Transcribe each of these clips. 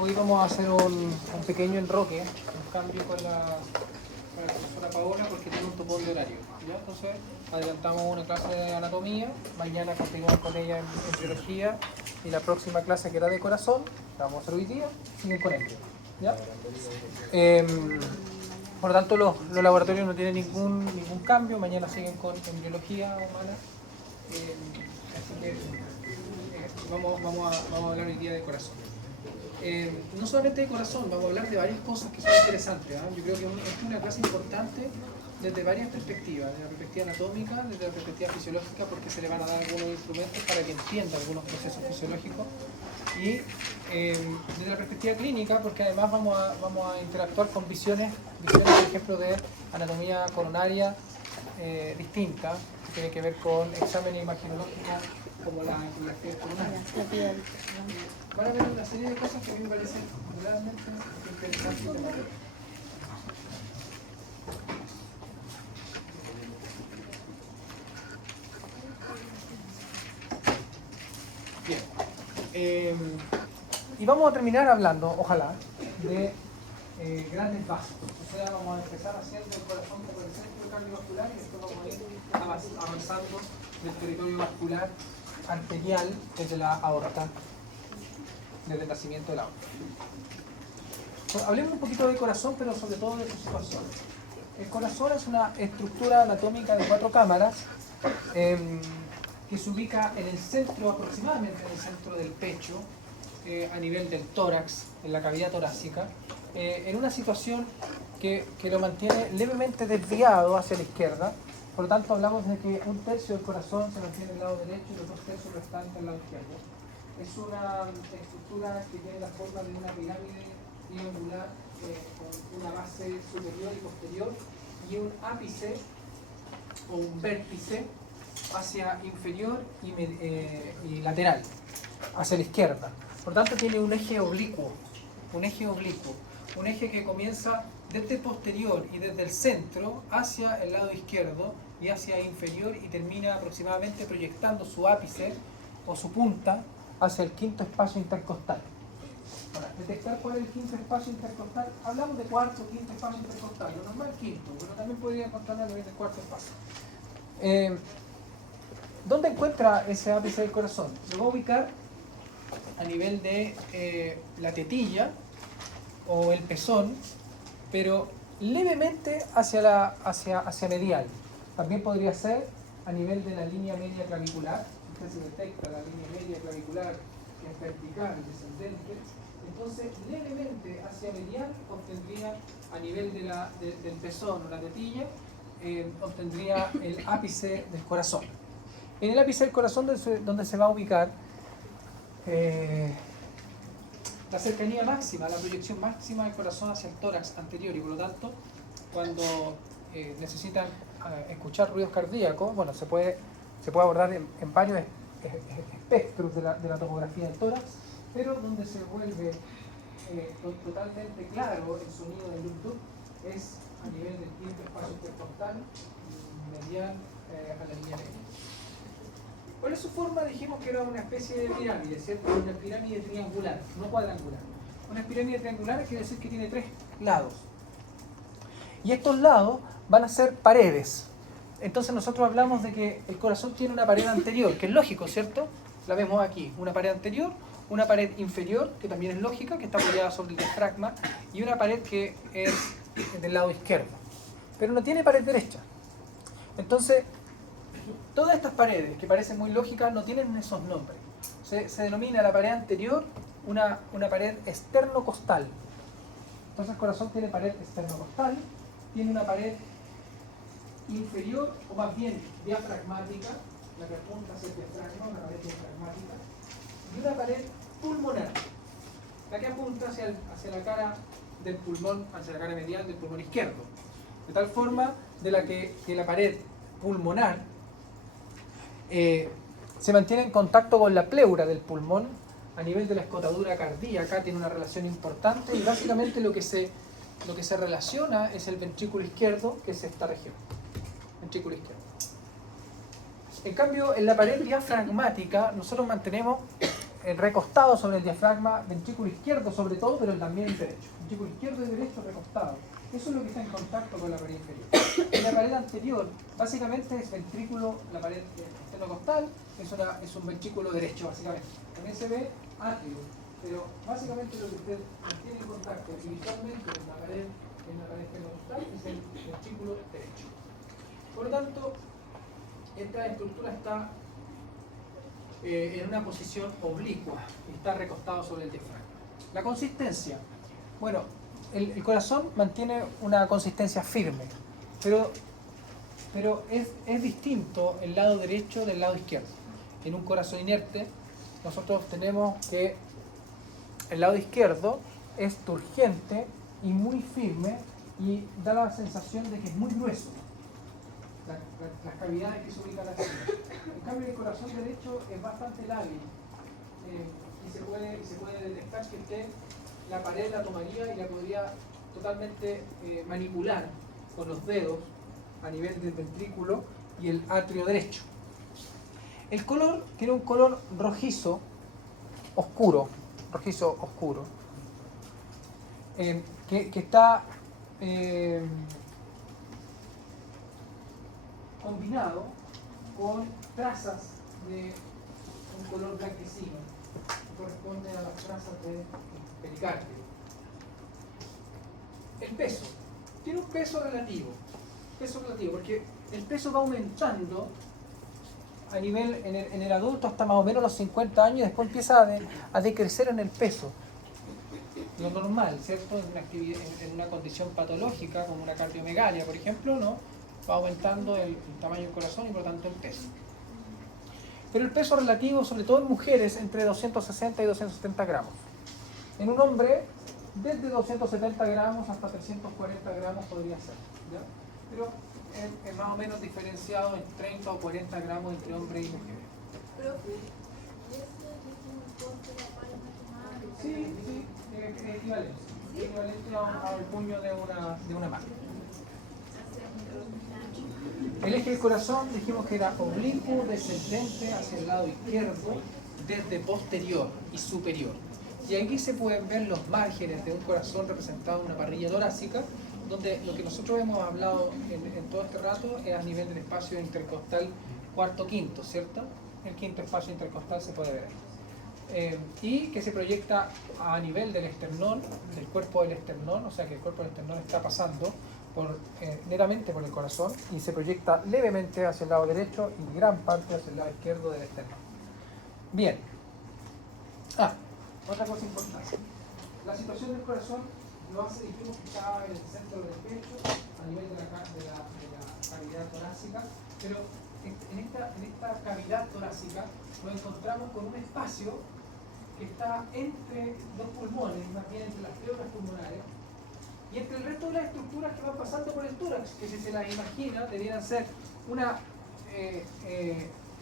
Hoy vamos a hacer un pequeño enroque, un cambio con la profesora Paola porque tiene un topón de horario. ¿Ya? Entonces adelantamos una clase de anatomía, mañana continuamos con ella en biología y la próxima clase que era de corazón, la vamos a hacer hoy día, siguen con ella. ¿Ya? Por lo tanto los laboratorios no tienen ningún cambio, mañana siguen en biología humana. Así que vamos a hablar hoy día de corazón. No solamente de corazón, vamos a hablar de varias cosas que son interesantes. Yo creo que es una clase importante desde varias perspectivas, desde la perspectiva anatómica, desde la perspectiva fisiológica, porque se le van a dar algunos instrumentos para que entienda algunos procesos fisiológicos, y desde la perspectiva clínica, porque además vamos a interactuar con visiones, por ejemplo, de anatomía coronaria distinta, que tiene que ver con exámenes imaginológicos como la ecografía coronaria. Van a ver una serie de cosas que a mí me parecen realmente interesantes. Bien. Y vamos a terminar hablando, ojalá, de grandes vasos. O sea, vamos a empezar haciendo el corazón como el centro cardiovascular y después vamos a ir avanzando del territorio vascular arterial desde la aorta, desde el nacimiento del aorta. Hablemos un poquito del corazón, pero sobre todo de su situación. El corazón es una estructura anatómica de 4 cámaras que se ubica en el centro, aproximadamente en el centro del pecho, a nivel del tórax, en la cavidad torácica, en una situación que lo mantiene levemente desviado hacia la izquierda. Por lo tanto, hablamos de que 1/3 del corazón se mantiene del lado derecho y los 2/3 restantes del lado izquierdo. Es una estructura que tiene la forma de una pirámide triangular con una base superior y posterior y un ápice o un vértice hacia inferior y lateral, hacia la izquierda. Por tanto, tiene un eje oblicuo, un eje que comienza desde el posterior y desde el centro hacia el lado izquierdo y hacia inferior y termina aproximadamente proyectando su ápice o su punta hacia el 5.º espacio intercostal. Ahora, detectar cuál es el 5.º espacio intercostal, hablamos de 4.º, 5.º espacio intercostal, lo normal 5.º, pero también podría encontrarlo a nivel del 4.º espacio. ¿Dónde encuentra ese ápice del corazón? Lo va a ubicar a nivel de la tetilla o el pezón, pero levemente hacia medial. También podría ser a nivel de la línea media clavicular. Usted se detecta la línea media clavicular que es vertical, descendente. Entonces, levemente hacia medial obtendría a nivel del pezón o la tetilla, obtendría el ápice del corazón. En el ápice del corazón donde se va a ubicar la cercanía máxima, la proyección máxima del corazón hacia el tórax anterior, y por lo tanto, cuando necesitan escuchar ruidos cardíacos, bueno, se puede abordar en varios espectros de la tomografía del tórax, pero donde se vuelve totalmente claro el sonido del Bluetooth es a nivel del 5.º espacio intercostal medial a la línea media. Por su forma dijimos que era una especie de pirámide, ¿cierto? Una pirámide triangular, no cuadrangular. Una pirámide triangular quiere decir que tiene 3 lados. Y estos lados van a ser paredes. Entonces nosotros hablamos de que el corazón tiene una pared anterior, que es lógico, ¿cierto? La vemos aquí, una pared anterior, una pared inferior, que también es lógica, que está apoyada sobre el diafragma, y una pared que es del lado izquierdo. Pero no tiene pared derecha. Entonces, todas estas paredes, que parecen muy lógicas, no tienen esos nombres. Se denomina la pared anterior una pared esternocostal. Entonces el corazón tiene pared esternocostal, tiene una pared inferior, o más bien diafragmática, la que apunta hacia el diafragma, una pared diafragmática, y una pared pulmonar, la que apunta hacia la cara del pulmón, hacia la cara medial del pulmón izquierdo. De tal forma que la pared pulmonar se mantiene en contacto con la pleura del pulmón a nivel de la escotadura cardíaca, tiene una relación importante, y básicamente lo que se relaciona es el ventrículo izquierdo, que es esta región, ventrículo izquierdo. En cambio, en la pared diafragmática nosotros mantenemos recostado sobre el diafragma, ventrículo izquierdo sobre todo, pero también el derecho. Ventrículo izquierdo y derecho recostado. Eso es lo que está en contacto con la pared inferior. Y la pared anterior, básicamente es ventrículo, la pared esternocostal, es un ventrículo derecho, básicamente. También se ve atrio, pero básicamente lo que usted mantiene en contacto visualmente en la pared esternocostal es el ventrículo derecho. Por lo tanto, esta estructura está en una posición oblicua y está recostado sobre el diafragma. La consistencia. Bueno, el corazón mantiene una consistencia firme, pero es distinto el lado derecho del lado izquierdo. En un corazón inerte, nosotros tenemos que el lado izquierdo es turgente y muy firme y da la sensación de que es muy grueso. Las cavidades que se ubican aquí. En cambio, el corazón derecho es bastante lábil y se puede detectar que usted la pared la tomaría y la podría totalmente manipular con los dedos a nivel del ventrículo y el atrio derecho. El color tiene un color rojizo oscuro, que está combinado con trazas de un color blanquecino, que corresponde a las trazas de pericardio. El peso. Tiene un peso relativo, porque el peso va aumentando a nivel en el adulto hasta más o menos los 50 años y después empieza a decrecer en el peso. Lo normal, ¿cierto? En una condición patológica como una cardiomegalia, por ejemplo, ¿no? Va aumentando el tamaño del corazón y por lo tanto el peso. Pero el peso relativo, sobre todo en mujeres, entre 260 y 270 gramos. En un hombre, desde 270 gramos hasta 340 gramos podría ser, ¿ya? Pero es más o menos diferenciado en 30 o 40 gramos entre hombres y mujeres. Profe, ¿y ese es un corte de la palma de tu mano? Sí, es equivalente al puño de una mano. El eje del corazón dijimos que era oblicuo, descendente hacia el lado izquierdo, desde posterior y superior. Y aquí se pueden ver los márgenes de un corazón representado en una parrilla torácica, donde lo que nosotros hemos hablado en todo este rato es a nivel del espacio intercostal cuarto-quinto, ¿cierto? El quinto espacio intercostal se puede ver ahí. Y que se proyecta a nivel del esternón, del cuerpo del esternón, o sea que el cuerpo del esternón está pasando netamente por el corazón y se proyecta levemente hacia el lado derecho y gran parte hacia el lado izquierdo del esternón. Bien. Otra cosa importante. La situación del corazón lo hace, dijimos que está en el centro del pecho, a nivel de la cavidad torácica, pero en esta cavidad torácica nos encontramos con un espacio que está entre dos pulmones, más bien entre las pleuras pulmonares, y entre el resto de las estructuras que van pasando por el tórax, que si se las imagina, debieran ser una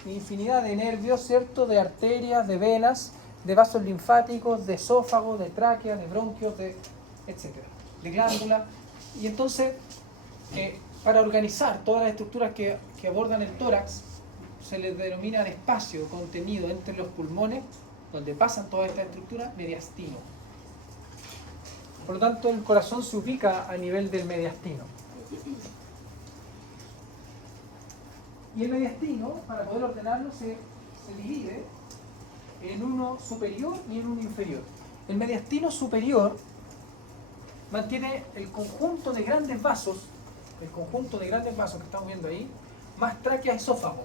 infinidad de nervios, ¿cierto? De arterias, de venas, de vasos linfáticos, de esófago, de tráquea, de bronquios, etc. De glándula. Y entonces, para organizar todas las estructuras que abordan el tórax, se les denomina el espacio contenido entre los pulmones, donde pasan todas estas estructuras, mediastino. Por lo tanto, el corazón se ubica a nivel del mediastino. Y el mediastino, para poder ordenarlo, se divide en uno superior y en uno inferior. El mediastino superior mantiene el conjunto de grandes vasos que estamos viendo ahí, más tráquea esófago.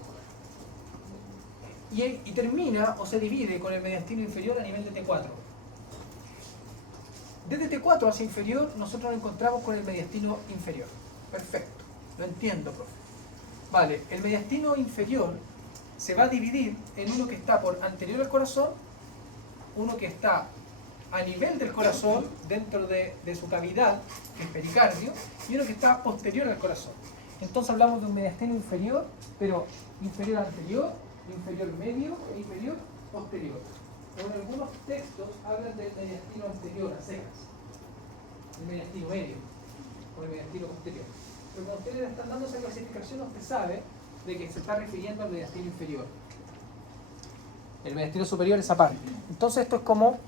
Y termina o se divide con el mediastino inferior a nivel de T4. Desde T4 hacia inferior, nosotros nos encontramos con el mediastino inferior. Perfecto, lo entiendo, profe. Vale, el mediastino inferior se va a dividir en uno que está por anterior al corazón, uno que está a nivel del corazón, dentro de su cavidad, el pericardio, y uno que está posterior al corazón. Entonces hablamos de un mediastino inferior, pero inferior anterior, inferior medio e inferior posterior. En algunos textos hablan del mediastino anterior a secas, el mediastino medio o el mediastino posterior. Pero cuando ustedes están dando esa clasificación, usted sabe de que se está refiriendo al mediastino inferior. El mediastino superior es aparte. Entonces esto es como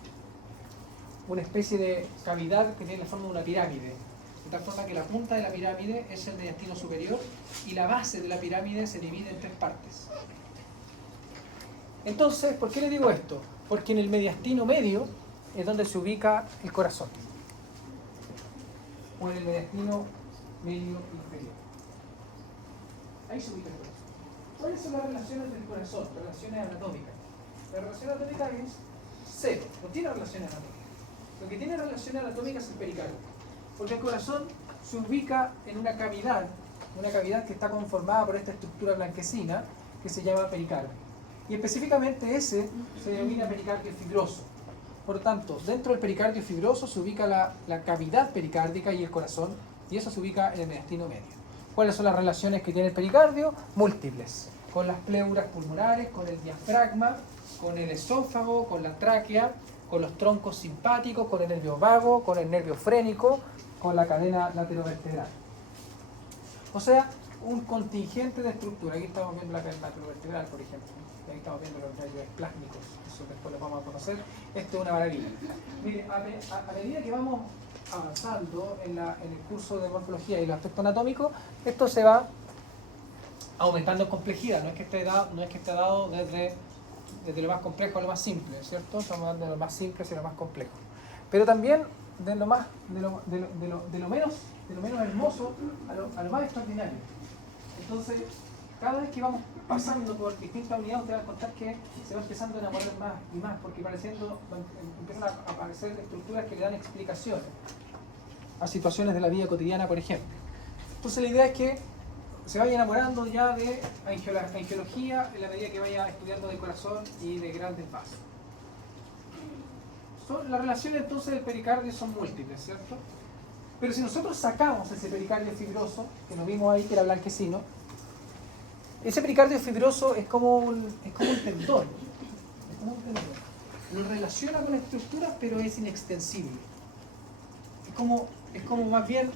una especie de cavidad que tiene la forma de una pirámide. De tal forma que la punta de la pirámide es el mediastino superior y la base de la pirámide se divide en 3 partes. Entonces, ¿por qué le digo esto? Porque en el mediastino medio es donde se ubica el corazón. O en el mediastino medio inferior. Ahí se ubica el corazón. ¿Cuáles son las relaciones del corazón? Relaciones anatómicas. La relación anatómica es cero, no tiene relaciones anatómicas. Lo que tiene relaciones anatómicas es el pericardio. Porque el corazón se ubica en una cavidad que está conformada por esta estructura blanquecina que se llama pericardio. Y específicamente ese se denomina pericardio fibroso. Por lo tanto, dentro del pericardio fibroso se ubica la cavidad pericárdica y el corazón, y eso se ubica en el mediastino medio. ¿Cuáles son las relaciones que tiene el pericardio? Múltiples. Con las pleuras pulmonares, con el diafragma, con el esófago, con la tráquea, con los troncos simpáticos, con el nervio vago, con el nervio frénico, con la cadena laterovertebral. O sea, un contingente de estructura. Aquí estamos viendo la cadena laterovertebral, por ejemplo. Aquí estamos viendo los nervios plásmicos. Eso después lo vamos a conocer. Esto es una maravilla. Mire, a medida que vamos avanzando en el curso de morfología y los aspectos anatómicos, esto se va aumentando en complejidad. No es que esté dado desde lo más complejo a lo más simple, ¿cierto? Estamos dando de lo más simple hacia lo más complejo. Pero también de lo menos hermoso a lo más extraordinario. Entonces, cada vez que vamos pasando por distintas unidades, te vas a contar que se va empezando a enamorar más y más, porque empiezan a aparecer estructuras que le dan explicaciones a situaciones de la vida cotidiana, por ejemplo. Entonces la idea es que se vaya enamorando ya de angiología en la medida que vaya estudiando de corazón y de grandes vasos. Las relaciones entonces del pericardio son múltiples, ¿cierto? Pero si nosotros sacamos ese pericardio fibroso, que nos vimos ahí que era blanquecino, ese pericardio fibroso es como un tendón. Es como un tendón. Lo relaciona con estructuras, pero es inextensible. Es como más bien,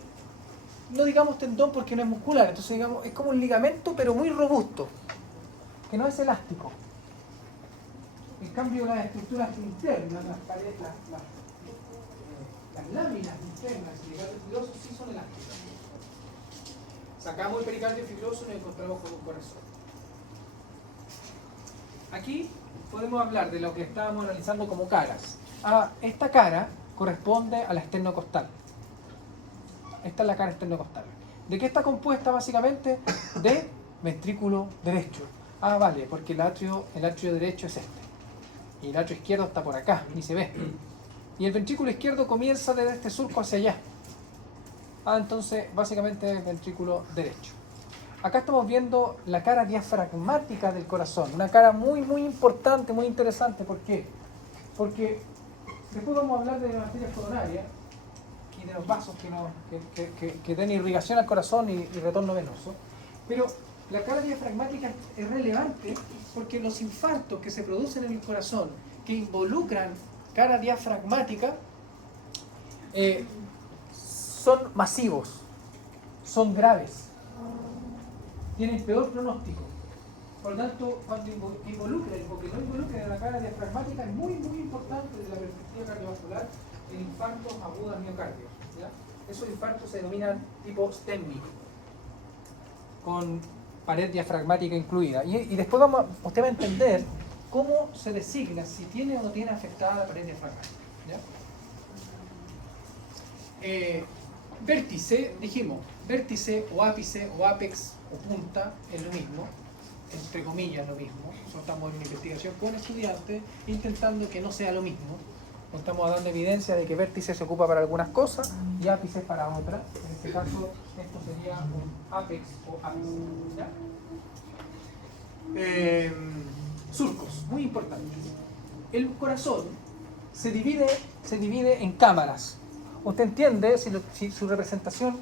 no digamos tendón porque no es muscular, entonces digamos, es como un ligamento, pero muy robusto, que no es elástico. En cambio, las estructuras internas, las paredes, las láminas internas del pericardio fibroso sí son elásticas. Sacamos el pericardio fibroso y nos encontramos con un corazón. Aquí podemos hablar de lo que estábamos analizando como caras. Esta cara corresponde a la esternocostal. Esta es la cara esternocostal. ¿De qué está compuesta básicamente? De ventrículo derecho. Vale, porque el atrio derecho es este. Y el atrio izquierdo está por acá, ni se ve. Y el ventrículo izquierdo comienza desde este surco hacia allá. Entonces, básicamente el ventrículo derecho. Acá estamos viendo la cara diafragmática del corazón. Una cara muy, muy importante, muy interesante. ¿Por qué? Porque después vamos a hablar de las arterias coronarias y de los vasos que den irrigación al corazón y retorno venoso. Pero la cara diafragmática es relevante porque los infartos que se producen en el corazón, que involucran cara diafragmática, son masivos, son graves, tienen peor pronóstico. Por lo tanto, cuando involucren o que no involucren a la cara diafragmática es muy, muy importante desde la perspectiva cardiovascular el infarto agudo al miocardio. ¿Ya? Esos infartos se denominan tipo STEMI, con pared diafragmática incluida. Y después usted va a entender cómo se designa si tiene o no tiene afectada la pared diafragmática. ¿Ya? Vértice, dijimos, vértice o ápice o ápex o punta es lo mismo, entre comillas lo mismo. Nosotros estamos en una investigación con estudiantes intentando que no sea lo mismo. Nos estamos dando evidencia de que vértice se ocupa para algunas cosas y ápice para otras. En este caso, esto sería un ápex o ápice. ¿Ya? Surcos, muy importantes. El corazón se divide en cámaras. Usted entiende, si su representación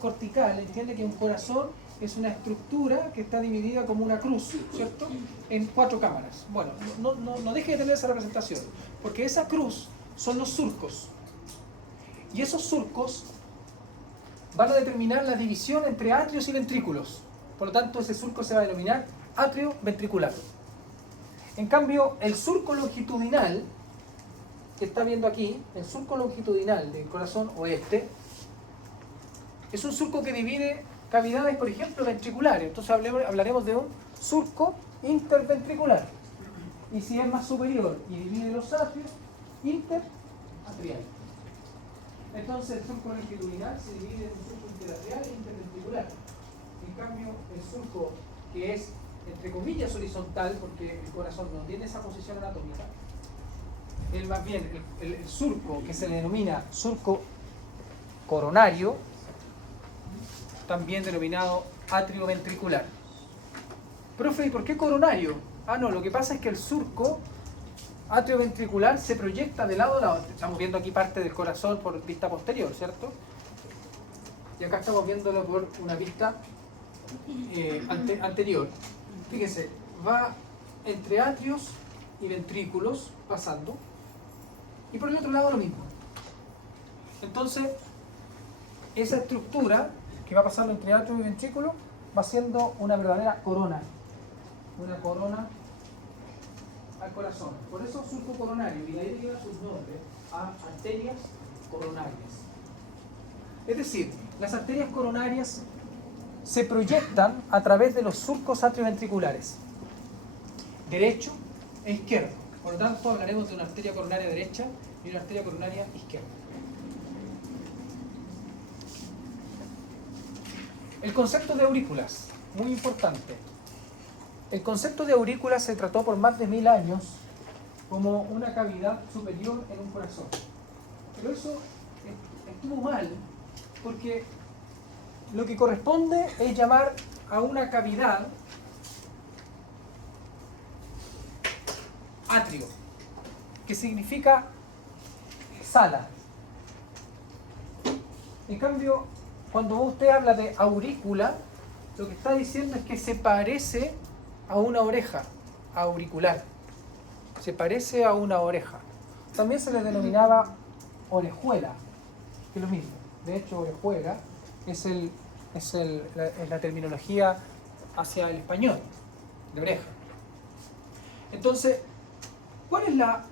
cortical entiende que un corazón es una estructura que está dividida como una cruz, ¿cierto? En 4 cámaras. Bueno, no deje de tener esa representación, porque esa cruz son los surcos. Y esos surcos van a determinar la división entre atrios y ventrículos. Por lo tanto, ese surco se va a denominar atrio ventricular. En cambio, el surco longitudinal, que está viendo aquí, el surco longitudinal del corazón oeste, es un surco que divide cavidades, por ejemplo, ventriculares. Entonces hablaremos de un surco interventricular. Y si es más superior y divide los atrios, interatrial. Entonces el surco longitudinal se divide en un surco interatrial e interventricular. En cambio, el surco que es, entre comillas, horizontal, porque el corazón no tiene esa posición anatómica, más bien el surco que se le denomina surco coronario, también denominado atrio ventricular. Profe, ¿y por qué coronario? Ah, no, lo que pasa es que el surco atrioventricular se proyecta de lado a lado. Estamos viendo aquí parte del corazón por vista posterior, ¿cierto? Y acá estamos viéndolo por una vista anterior. Fíjense, va entre atrios y ventrículos pasando, y por el otro lado lo mismo. Entonces, esa estructura que va pasando entre atrio y ventrículo va siendo una verdadera corona. Una corona al corazón. Por eso surco coronario, y de ahí lleva sus nombres a arterias coronarias. Es decir, las arterias coronarias se proyectan a través de los surcos atrioventriculares, derecho e izquierdo. Por lo tanto, hablaremos de una arteria coronaria derecha y una arteria coronaria izquierda. El concepto de aurículas, muy importante. El concepto de aurícula se trató por más de 1000 años como una cavidad superior en un corazón. Pero eso estuvo mal, porque lo que corresponde es llamar a una cavidad atrio, que significa sala. En cambio, cuando usted habla de aurícula, lo que está diciendo es que se parece a una oreja auricular. Se parece a una oreja. También se le denominaba orejuela, que es lo mismo. De hecho, orejuela es la terminología hacia el español, de oreja. Entonces, ¿cuál es la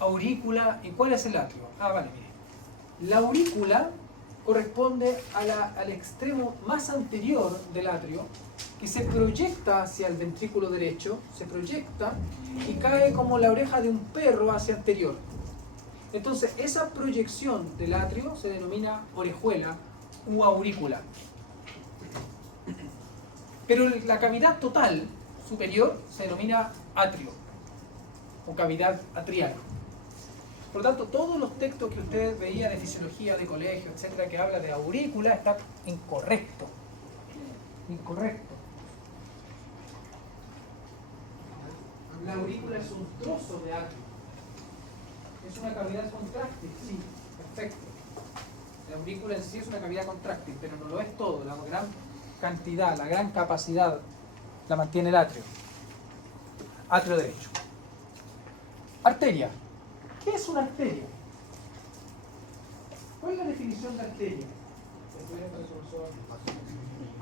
aurícula y cuál es el atrio? Vale, mire. La aurícula corresponde al extremo más anterior del atrio, que se proyecta hacia el ventrículo derecho, se proyecta y cae como la oreja de un perro hacia anterior. Entonces, esa proyección del atrio se denomina orejuela u aurícula. Pero la cavidad total superior se denomina atrio o cavidad atrial. Por lo tanto, todos los textos que usted veía de fisiología, de colegio, etcétera, que habla de aurícula, está incorrecto. Incorrecto. La aurícula es un trozo de atrio. Es una cavidad contráctil, sí, perfecto. La aurícula en sí es una cavidad contráctil, pero no lo es todo. La gran cantidad, la gran capacidad la mantiene el atrio. Atrio derecho. Arteria. ¿Qué es una arteria? ¿Cuál es la definición de arteria?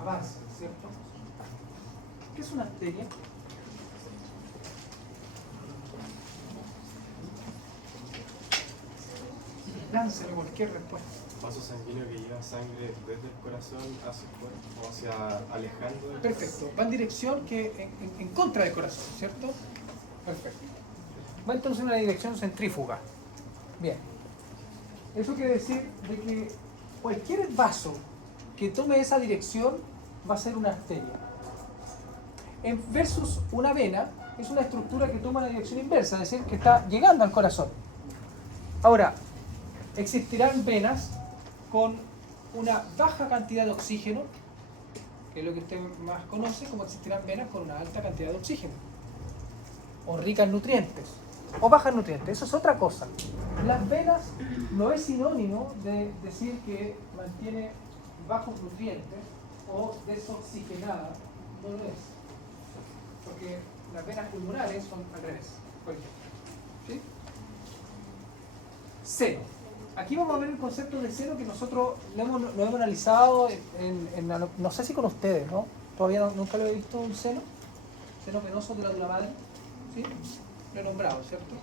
Avance, ¿cierto? ¿Qué es una arteria? Láncele cualquier respuesta. Vaso sanguíneo que lleva sangre desde el corazón hacia el cuerpo, o hacia alejando del Perfecto, va en dirección que en contra del corazón, ¿cierto? Perfecto. Va entonces en una dirección centrífuga. Bien. Eso quiere decir de que cualquier vaso que tome esa dirección va a ser una arteria. Versus una vena es una estructura que toma la dirección inversa, es decir, que está llegando al corazón. Ahora, existirán venas con una baja cantidad de oxígeno, que es lo que usted más conoce, como existirán venas con una alta cantidad de oxígeno, o ricas en nutrientes, o bajas en nutrientes. Eso es otra cosa. Las venas no es sinónimo de decir que mantiene bajos nutrientes o desoxigenada, no lo es. Porque las venas pulmonares son al revés, por ejemplo. ¿Sí? Seno. Aquí vamos a ver el concepto de seno que nosotros lo hemos analizado no sé si con ustedes, ¿no? Todavía nunca lo he visto un seno venoso de la madre. ¿Sí? Lo he nombrado, ¿cierto?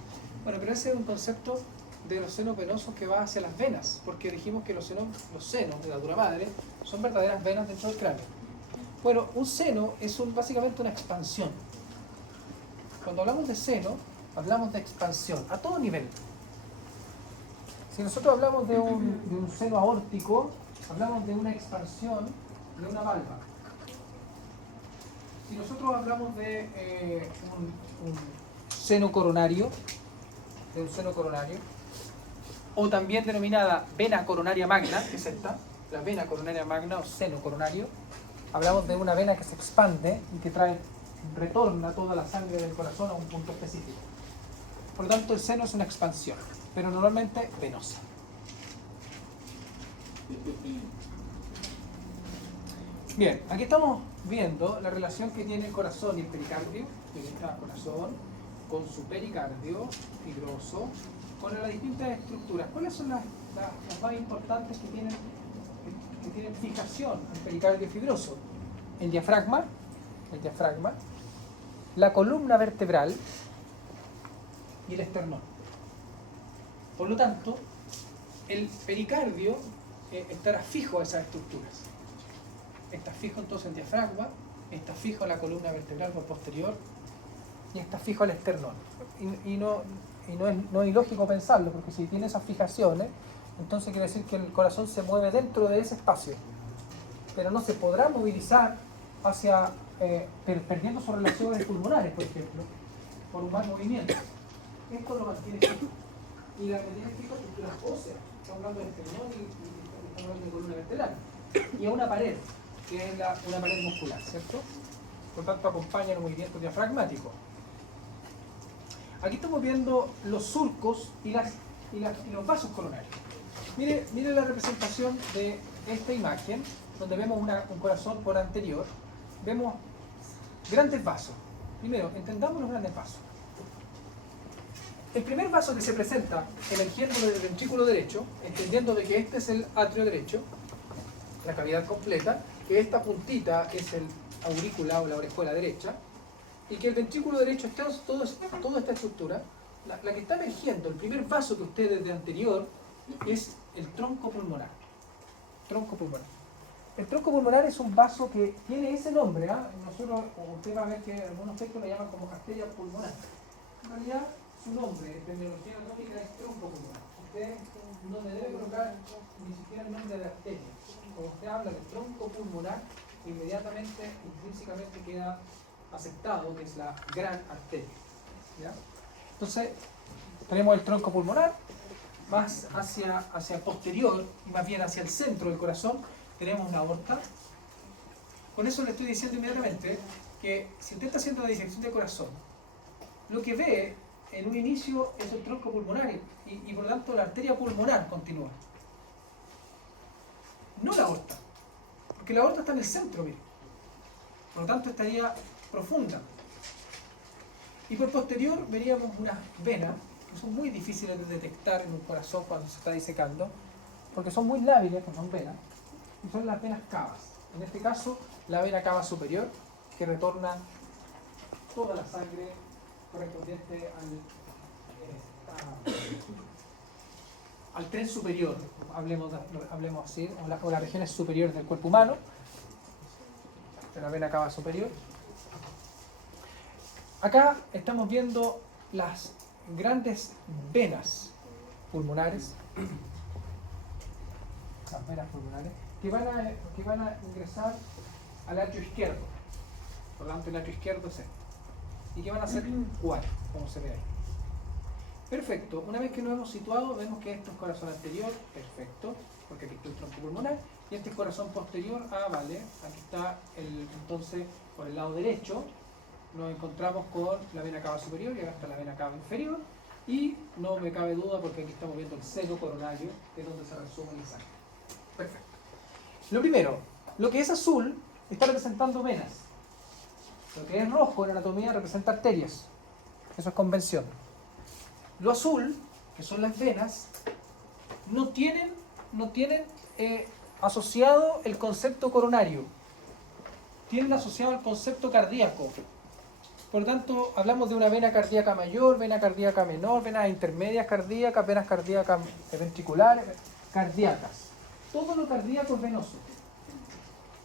Bueno, pero ese es un concepto de los senos venosos que va hacia las venas, porque dijimos que los senos de la dura madre son verdaderas venas dentro del cráneo. Bueno, un seno es básicamente una expansión. Cuando hablamos de seno, hablamos de expansión, a todo nivel. Si nosotros hablamos de un seno aórtico, hablamos de una expansión de una valva. Si nosotros hablamos de un seno coronario, o también denominada vena coronaria magna, que es esta, la vena coronaria magna o seno coronario, hablamos de una vena que se expande y que retorna toda la sangre del corazón a un punto específico. Por lo tanto, el seno es una expansión, pero normalmente venosa. Bien, aquí estamos viendo la relación que tiene el corazón y el pericardio. Aquí está el corazón con su pericardio fibroso, con las distintas estructuras. ¿Cuáles son las más importantes que tienen fijación al pericardio fibroso? El diafragma, la columna vertebral y el esternón. Por lo tanto, el pericardio estará fijo a esas estructuras. Está fijo entonces el diafragma, está fijo la columna vertebral por posterior y está fijo el esternón. Y no es ilógico pensarlo, porque si tiene esas fijaciones, entonces quiere decir que el corazón se mueve dentro de ese espacio, pero no se podrá movilizar hacia perdiendo sus relaciones pulmonares, por ejemplo, por un mal movimiento. Esto lo mantiene fijo. Y la mantiene fijo estructuras óseas. Estamos hablando de esternón y estamos hablando de columna vertebral. Y a una pared, que es una pared muscular, ¿cierto? Por tanto, acompaña el movimiento diafragmático. Aquí estamos viendo los surcos y los vasos coronarios. Mire la representación de esta imagen, donde vemos un corazón por anterior. Vemos grandes vasos. Primero, entendamos los grandes vasos. El primer vaso que se presenta emergiendo del ventrículo derecho, entendiendo de que este es el atrio derecho, la cavidad completa, que esta puntita es el aurícula o la orejuela derecha, y que el ventrículo derecho está toda esta estructura. La que está emergiendo, el primer vaso que usted desde anterior, es el tronco pulmonar. El tronco pulmonar es un vaso que tiene ese nombre, ¿eh? Nosotros, usted va a ver que algunos textos lo llaman como arteria pulmonar. En realidad, su nombre en terminología anatómica es tronco pulmonar. Usted no le debe colocar ni siquiera el nombre de arteria. Cuando usted habla de tronco pulmonar, inmediatamente, intrínsecamente queda aceptado que es la gran arteria. ¿Ya? Entonces, tenemos el tronco pulmonar, más hacia posterior y más bien hacia el centro del corazón, tenemos una aorta. Con eso le estoy diciendo inmediatamente que si usted está haciendo la disección del corazón, lo que ve en un inicio es el tronco pulmonar y por lo tanto la arteria pulmonar continúa. No la aorta, porque la aorta está en el centro, mire. Por lo tanto estaría profunda. Y por posterior veríamos unas venas que son muy difíciles de detectar en un corazón cuando se está disecando, porque son muy lábiles, pues son venas, y son las venas cavas. En este caso, la vena cava superior, que retorna toda la sangre correspondiente al tren superior, hablemos así, o las regiones superiores del cuerpo humano, de la vena cava superior. Acá estamos viendo las grandes venas pulmonares, que van a ingresar al atrio izquierdo. Por lo tanto, el atrio izquierdo es este. Y que van a ser 4, como se ve ahí. Perfecto. Una vez que nos hemos situado, vemos que esto es corazón anterior, perfecto, porque aquí está el tronco pulmonar, y este es corazón posterior, vale, aquí está entonces por el lado derecho, nos encontramos con la vena cava superior y acá está la vena cava inferior, y no me cabe duda porque aquí estamos viendo el seno coronario, que es donde se resume el sangre. Perfecto. Lo primero, lo que es azul está representando venas. Lo que es rojo en anatomía representa arterias. Eso es convención. Lo azul, que son las venas, no tienen asociado el concepto coronario. Tienen asociado el concepto cardíaco. Por lo tanto, hablamos de una vena cardíaca mayor, vena cardíaca menor, venas intermedias cardíacas, venas cardíacas ventriculares, cardíacas. Todo lo cardíaco es venoso.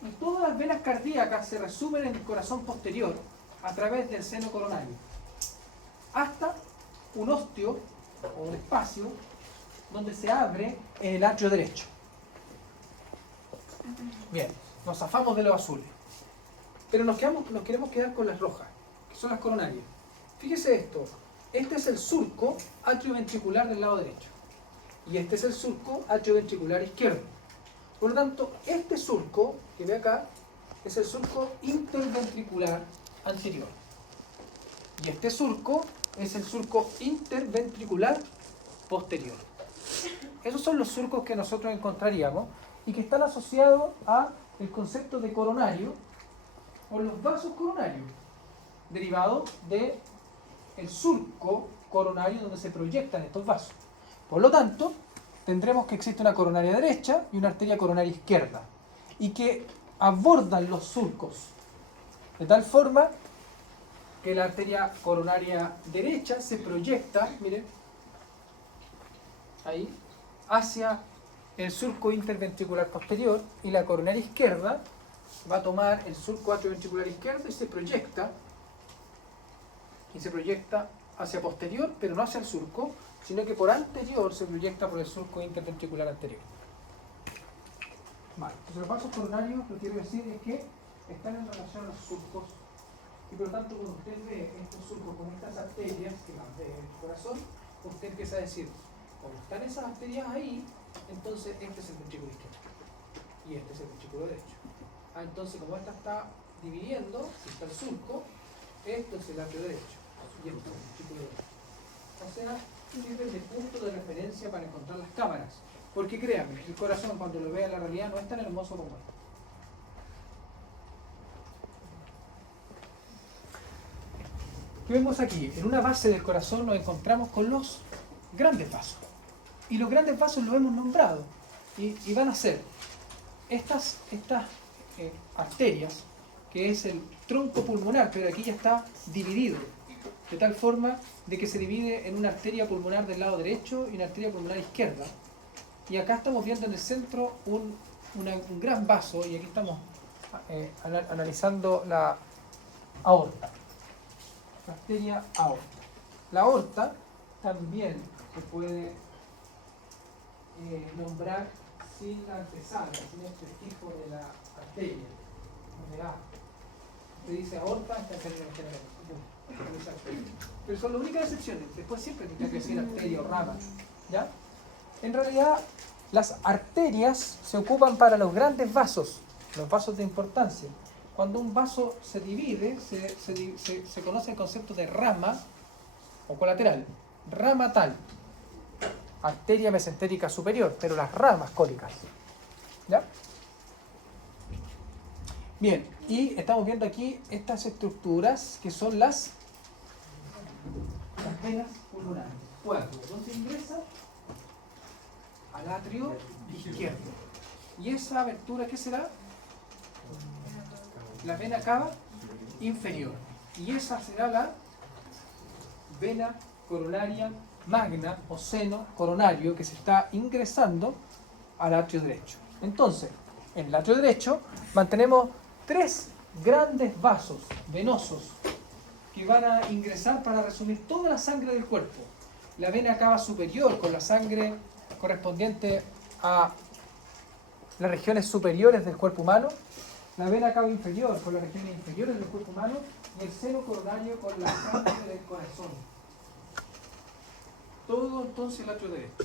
Y todas las venas cardíacas se resumen en el corazón posterior a través del seno coronario, hasta un ósteo o un espacio donde se abre en el atrio derecho. Bien, nos zafamos de los azules, pero nos queremos quedar con las rojas, que son las coronarias. Fíjese esto, este es el surco atrioventricular del lado derecho y este es el surco atrioventricular izquierdo. Por lo tanto, este surco que ve acá es el surco interventricular anterior y este surco es el surco interventricular posterior. Esos son los surcos que nosotros encontraríamos y que están asociados a el concepto de coronario o los vasos coronarios, derivado del surco coronario donde se proyectan estos vasos. Por lo tanto, tendremos que existe una coronaria derecha y una arteria coronaria izquierda, y que abordan los surcos, de tal forma que la arteria coronaria derecha se proyecta, miren, ahí, hacia el surco interventricular posterior, y la coronaria izquierda va a tomar el surco atrioventricular izquierdo y se proyecta hacia posterior, pero no hacia el surco, sino que por anterior se proyecta por el surco interventricular anterior. Vale, entonces los vasos coronarios, lo que quiero decir es que están en relación a los surcos, y por lo tanto cuando usted ve estos surcos con estas arterias que van del corazón, usted empieza a decir, como están esas arterias ahí, entonces este es el ventrículo izquierdo y este es el ventrículo derecho. Entonces como esta está dividiendo, si está el surco, esto es el atrio derecho y esto es el ventrículo derecho. O sea, sirve de punto de referencia para encontrar las cámaras. Porque créanme, el corazón cuando lo vea en la realidad no es tan hermoso como esto. ¿Qué vemos aquí? En una base del corazón nos encontramos con los grandes vasos. Y los grandes vasos los hemos nombrado. Y van a ser estas arterias, que es el tronco pulmonar, pero aquí ya está dividido. De tal forma de que se divide en una arteria pulmonar del lado derecho y una arteria pulmonar izquierda. Y acá estamos viendo en el centro un gran vaso, y aquí estamos analizando la aorta. La arteria aorta. La aorta también se puede nombrar sin la antesala, sin el prefijo de la arteria, de A. Se dice aorta, está en general. Pero son las únicas excepciones. Después siempre tiene que decir arteria o rama, ¿ya? En realidad, las arterias se ocupan para los grandes vasos, los vasos de importancia. Cuando un vaso se divide, se conoce el concepto de rama o colateral. Rama tal, arteria mesentérica superior, pero las ramas cólicas, ¿ya? Bien, y estamos viendo aquí estas estructuras que son las venas pulmonares. Cuatro. ¿Dónde ingresa? Al atrio izquierdo. ¿Y esa abertura qué será? La vena cava inferior. Y esa será la vena coronaria magna o seno coronario que se está ingresando al atrio derecho. Entonces, en el atrio derecho mantenemos tres grandes vasos venosos que van a ingresar para resumir toda la sangre del cuerpo. La vena cava superior con la sangre correspondiente a las regiones superiores del cuerpo humano, la vena cava inferior con las regiones inferiores del cuerpo humano y el seno coronario con la sangre del corazón. Todo entonces el atrio derecho.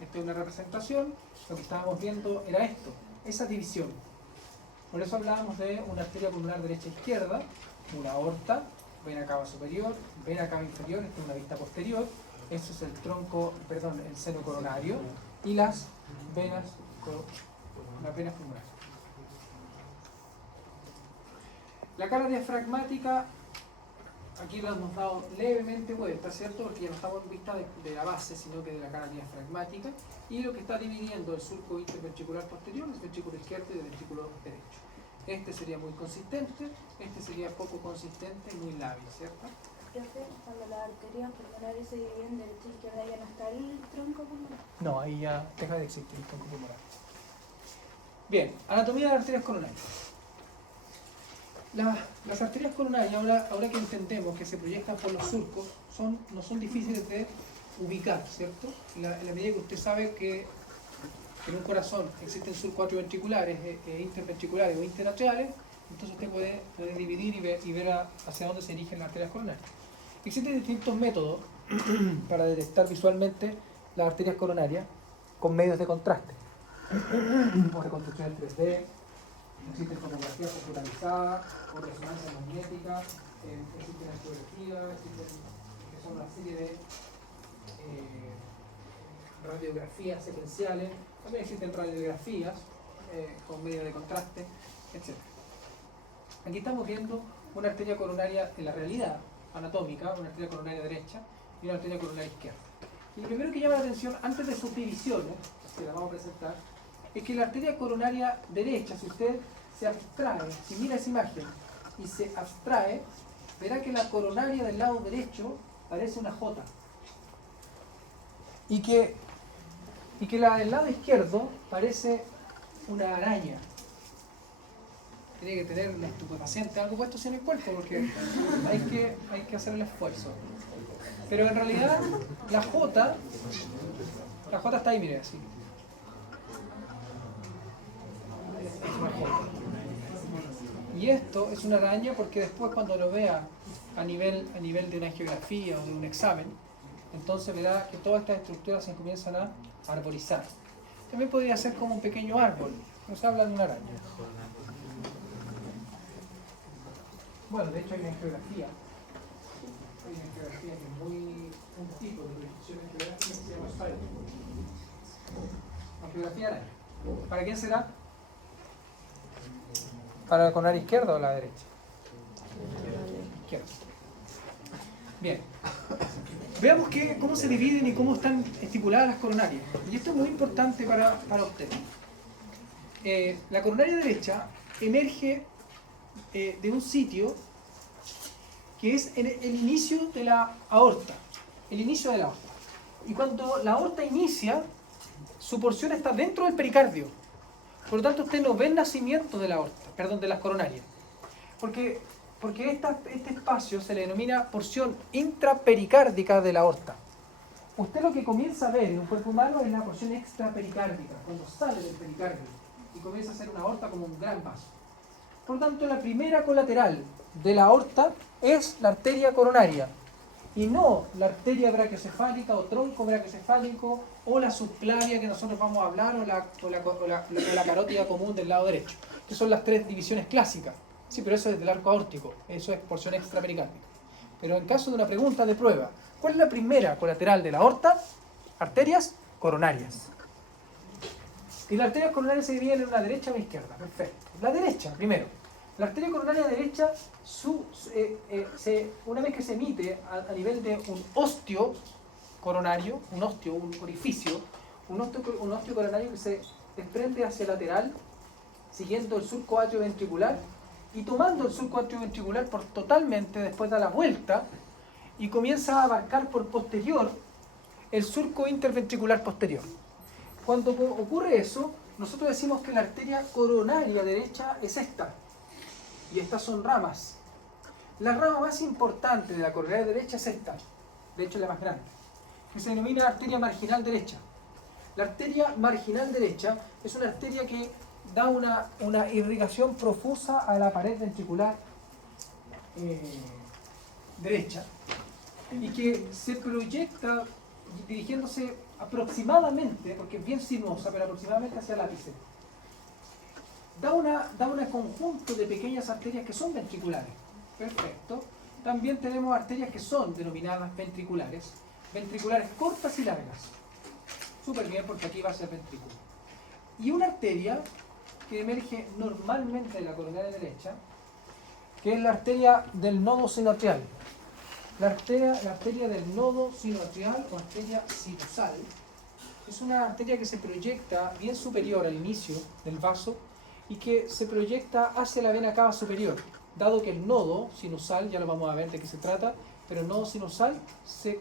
Esta es una representación, lo que estábamos viendo era esto, esa división. Por eso hablábamos de una arteria pulmonar derecha-izquierda, una aorta, vena cava superior, vena cava inferior, esta es una vista posterior, eso es el tronco, perdón, el seno coronario, y las venas pulmonares. La cara diafragmática, aquí la hemos dado levemente vuelta, ¿cierto? Porque ya no estamos en vista de la base, sino que de la cara diafragmática, y lo que está dividiendo el surco interventricular posterior es el ventrículo izquierdo y el ventrículo derecho. Este sería muy consistente, este sería poco consistente y muy lábil, ¿cierto? Profe, cuando las arterias pulmonares se dividen derecha e izquierda, ya no está el tronco pulmonar. No, ahí ya deja de existir el tronco pulmonar. Bien, anatomía de las arterias coronarias. Las arterias coronarias, ahora que entendemos que se proyectan por los surcos, no son difíciles de ubicar, ¿cierto? En la medida que usted sabe que en un corazón existen surcos atrioventriculares, interventriculares o interatriales, entonces usted puede dividir y ver hacia dónde se dirigen las arterias coronarias. Existen distintos métodos para detectar visualmente las arterias coronarias con medios de contraste. O reconstrucción en 3D, existen tomografías computarizadas, o resonancia magnética, existen angiografías, que son una serie de radiografías secuenciales, también existen radiografías con medios de contraste, etc. Aquí estamos viendo una arteria coronaria en la realidad anatómica, una arteria coronaria derecha y una arteria coronaria izquierda. Y lo primero que llama la atención antes de sus divisiones, que las vamos a presentar, es que la arteria coronaria derecha, si usted se abstrae, si mira esa imagen y se abstrae, verá que la coronaria del lado derecho parece una J. Y que la del lado izquierdo parece una araña. Tiene que tener un estupefaciente, algo puesto así en el cuerpo, porque hay que hacer el esfuerzo. Pero en realidad la J está ahí, mire, así. Es una J. Y esto es una araña porque después cuando lo vea a nivel de una angiografía o de un examen, entonces verá que todas estas estructuras se comienzan a arborizar. También podría ser como un pequeño árbol, nos habla de una araña. Bueno, de hecho hay una angiografía. Hay una angiografía que es un tipo de proyección angiográfica que se llama Spider. Angiografía araña. ¿Para quién será? ¿Para la coronaria izquierda o la derecha? Izquierda. Bien. Veamos cómo se dividen y cómo están estipuladas las coronarias. Y esto es muy importante para ustedes. La coronaria derecha emerge de un sitio que es el inicio de la aorta. El inicio de la aorta. Y cuando la aorta inicia, su porción está dentro del pericardio. Por lo tanto, usted no ve el nacimiento de la aorta, de las coronarias. Porque este espacio se le denomina porción intrapericárdica de la aorta. Usted lo que comienza a ver en un cuerpo humano es la porción extrapericárdica, cuando sale del pericardio y comienza a ser una aorta como un gran vaso. Por lo tanto, la primera colateral de la aorta es la arteria coronaria y no la arteria brachiocefálica o tronco brachiocefálico o la subclavia que nosotros vamos a hablar o la carótida común del lado derecho, que son las tres divisiones clásicas. Sí, pero eso es del arco aórtico, eso es porción extrapericárdica. Pero en caso de una pregunta de prueba, ¿cuál es la primera colateral de la aorta? Arterias coronarias. Y las arterias coronarias se dividen en una derecha y una izquierda. Perfecto. La derecha, primero. La arteria coronaria derecha, una vez que se emite a nivel de un osteo coronario, un orificio, un osteo coronario que se desprende hacia el lateral, siguiendo el surco atrioventricular y tomando el surco atrioventricular por totalmente, después da la vuelta y comienza a abarcar por posterior el surco interventricular posterior. Cuando ocurre eso, nosotros decimos que la arteria coronaria derecha es esta. Y estas son ramas. La rama más importante de la coronaria derecha es esta, de hecho la más grande, que se denomina arteria marginal derecha. La arteria marginal derecha es una arteria que da una irrigación profusa a la pared ventricular derecha y que se proyecta dirigiéndose aproximadamente, porque es bien sinuosa, pero aproximadamente hacia el ápice. Da un conjunto de pequeñas arterias que son ventriculares. Perfecto. También tenemos arterias que son denominadas ventriculares cortas y largas. Súper bien, porque aquí va a ser ventrículo. Y una arteria que emerge normalmente de la coronaria derecha, que es la arteria del nodo sinoatrial. La arteria del nodo sinoatrial o arteria sinusal es una arteria que se proyecta bien superior al inicio del vaso y que se proyecta hacia la vena cava superior, dado que el nodo sinusal, ya lo vamos a ver de qué se trata, pero el nodo sinusal se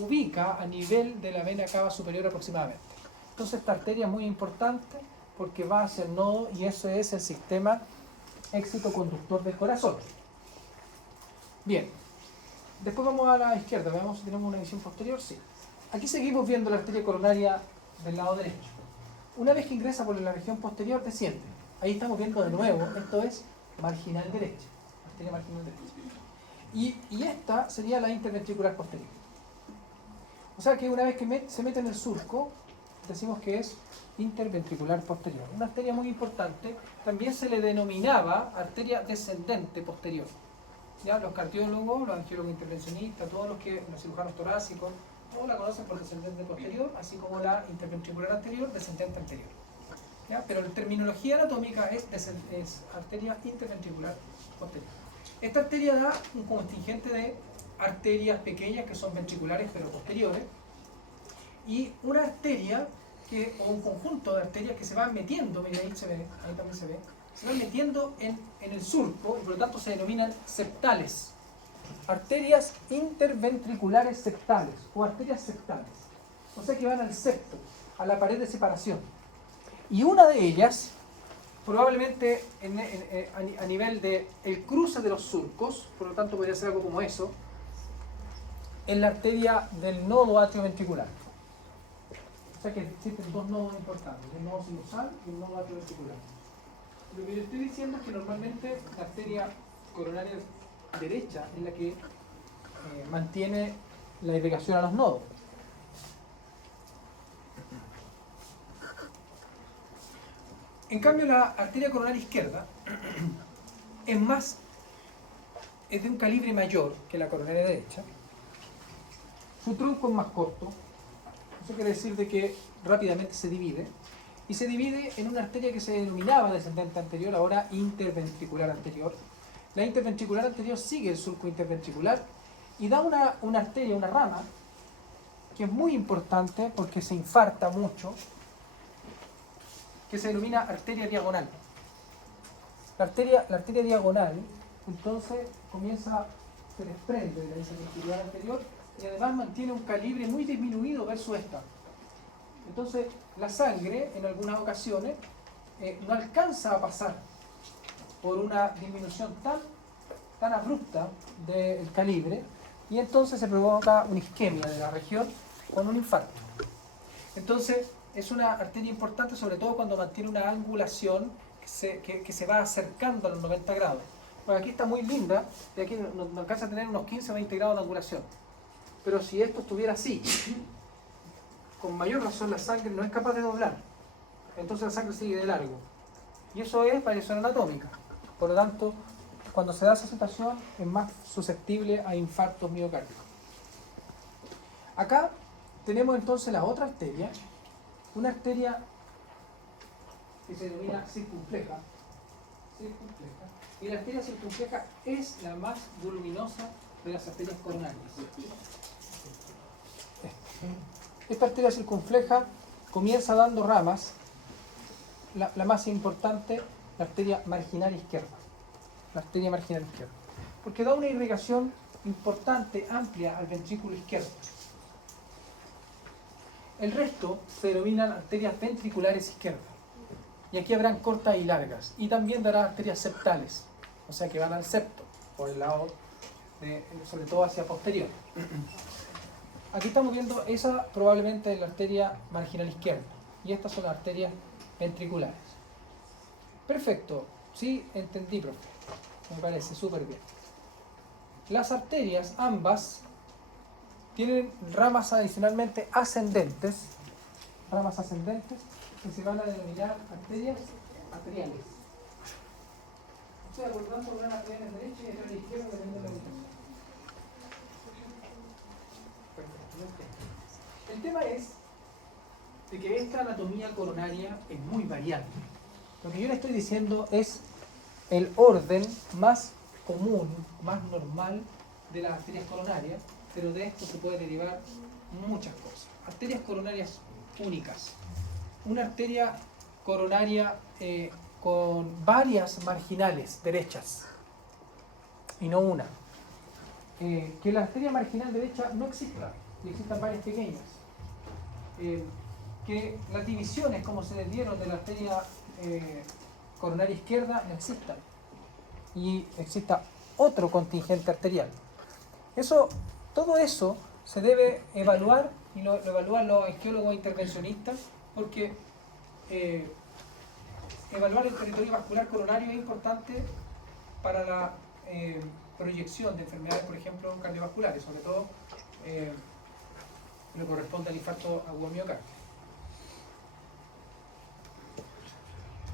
ubica a nivel de la vena cava superior aproximadamente. Entonces esta arteria es muy importante porque va hacia el nodo y ese es el sistema éxito-conductor del corazón. Bien, después vamos a la izquierda, veamos si tenemos una visión posterior. Sí. Aquí seguimos viendo la arteria coronaria del lado derecho. Una vez que ingresa por la región posterior, desciende. Ahí estamos viendo de nuevo, esto es marginal derecha, arteria marginal derecha. Y esta sería la interventricular posterior. O sea que una vez que se mete en el surco, decimos que es interventricular posterior. Una arteria muy importante, también se le denominaba arteria descendente posterior. ¿Ya? Los cardiólogos, los angiólogos intervencionistas, los cirujanos torácicos, todos la conocen por descendente posterior, así como la interventricular anterior, descendente anterior. ¿Ya? Pero la terminología anatómica es arteria interventricular posterior. Esta arteria da un contingente de arterias pequeñas que son ventriculares pero posteriores, y una arteria o un conjunto de arterias que se van metiendo, mira ahí se ve, ahí también se ve, se van metiendo en el surco y por lo tanto se denominan septales. Arterias interventriculares septales o arterias septales. O sea que van al septo, a la pared de separación. Y una de ellas, probablemente a nivel del cruce de los surcos, por lo tanto podría ser algo como eso, es la arteria del nodo atrioventricular. O sea que existen dos nodos importantes, el nodo sinusal y el nodo atrioventricular. Lo que yo estoy diciendo es que normalmente la arteria coronaria derecha es la que mantiene la irrigación a los nodos. En cambio, la arteria coronaria izquierda es de un calibre mayor que la coronaria derecha. Su tronco es más corto. Eso quiere decir de que rápidamente se divide. Y se divide en una arteria que se denominaba descendente anterior, ahora interventricular anterior. La interventricular anterior sigue el surco interventricular y da una arteria, una rama, que es muy importante porque se infarta mucho, que se denomina arteria diagonal. La arteria diagonal, entonces, se desprende de la interventricular anterior y además mantiene un calibre muy disminuido versus esta. Entonces, la sangre, en algunas ocasiones, no alcanza a pasar por una disminución tan abrupta del calibre y entonces se provoca una isquemia de la región con un infarto. Entonces, es una arteria importante, sobre todo cuando mantiene una angulación que se va acercando a los 90 grados. Porque aquí está muy linda, y aquí no alcanza a tener unos 15 o 20 grados de angulación. Pero si esto estuviera así, con mayor razón la sangre no es capaz de doblar. Entonces la sangre sigue de largo. Y eso es variación anatómica. Por lo tanto, cuando se da esa situación, es más susceptible a infartos miocárdicos. Acá tenemos entonces la otra arteria, una arteria que se denomina circunfleja. Y la arteria circunfleja es la más voluminosa de las arterias coronarias. Esta arteria circunfleja comienza dando ramas, la más importante, la arteria marginal izquierda. La arteria marginal izquierda. Porque da una irrigación importante, amplia al ventrículo izquierdo. El resto se denominan arterias ventriculares izquierdas. Y aquí habrán cortas y largas. Y también dará arterias septales, o sea que van al septo, por el lado, sobre todo hacia posterior. Aquí estamos viendo, esa probablemente es la arteria marginal izquierda. Y estas son las arterias ventriculares. Perfecto, sí, entendí, profe. Me parece súper bien. Las arterias, ambas, tienen ramas adicionalmente ascendentes, que se van a denominar arterias arteriales. O sea, por lo tanto, una arteria en derecha y otra en izquierda dependiendo de la ubicación. El tema es de que esta anatomía coronaria es muy variante. Lo que yo le estoy diciendo es el orden más común, más normal de las arterias coronarias, pero de esto se puede derivar muchas cosas. Arterias coronarias únicas. Una arteria coronaria con varias marginales derechas y no una. Que la arteria marginal derecha no exista, y existan varias pequeñas. Que las divisiones, como se les dieron de la arteria coronaria izquierda, no existan. Y exista otro contingente arterial. Todo eso se debe evaluar, y lo evalúan los angiólogos intervencionistas, porque evaluar el territorio vascular coronario es importante para la proyección de enfermedades, por ejemplo, cardiovasculares, sobre todo lo que corresponde al infarto agudo miocardio.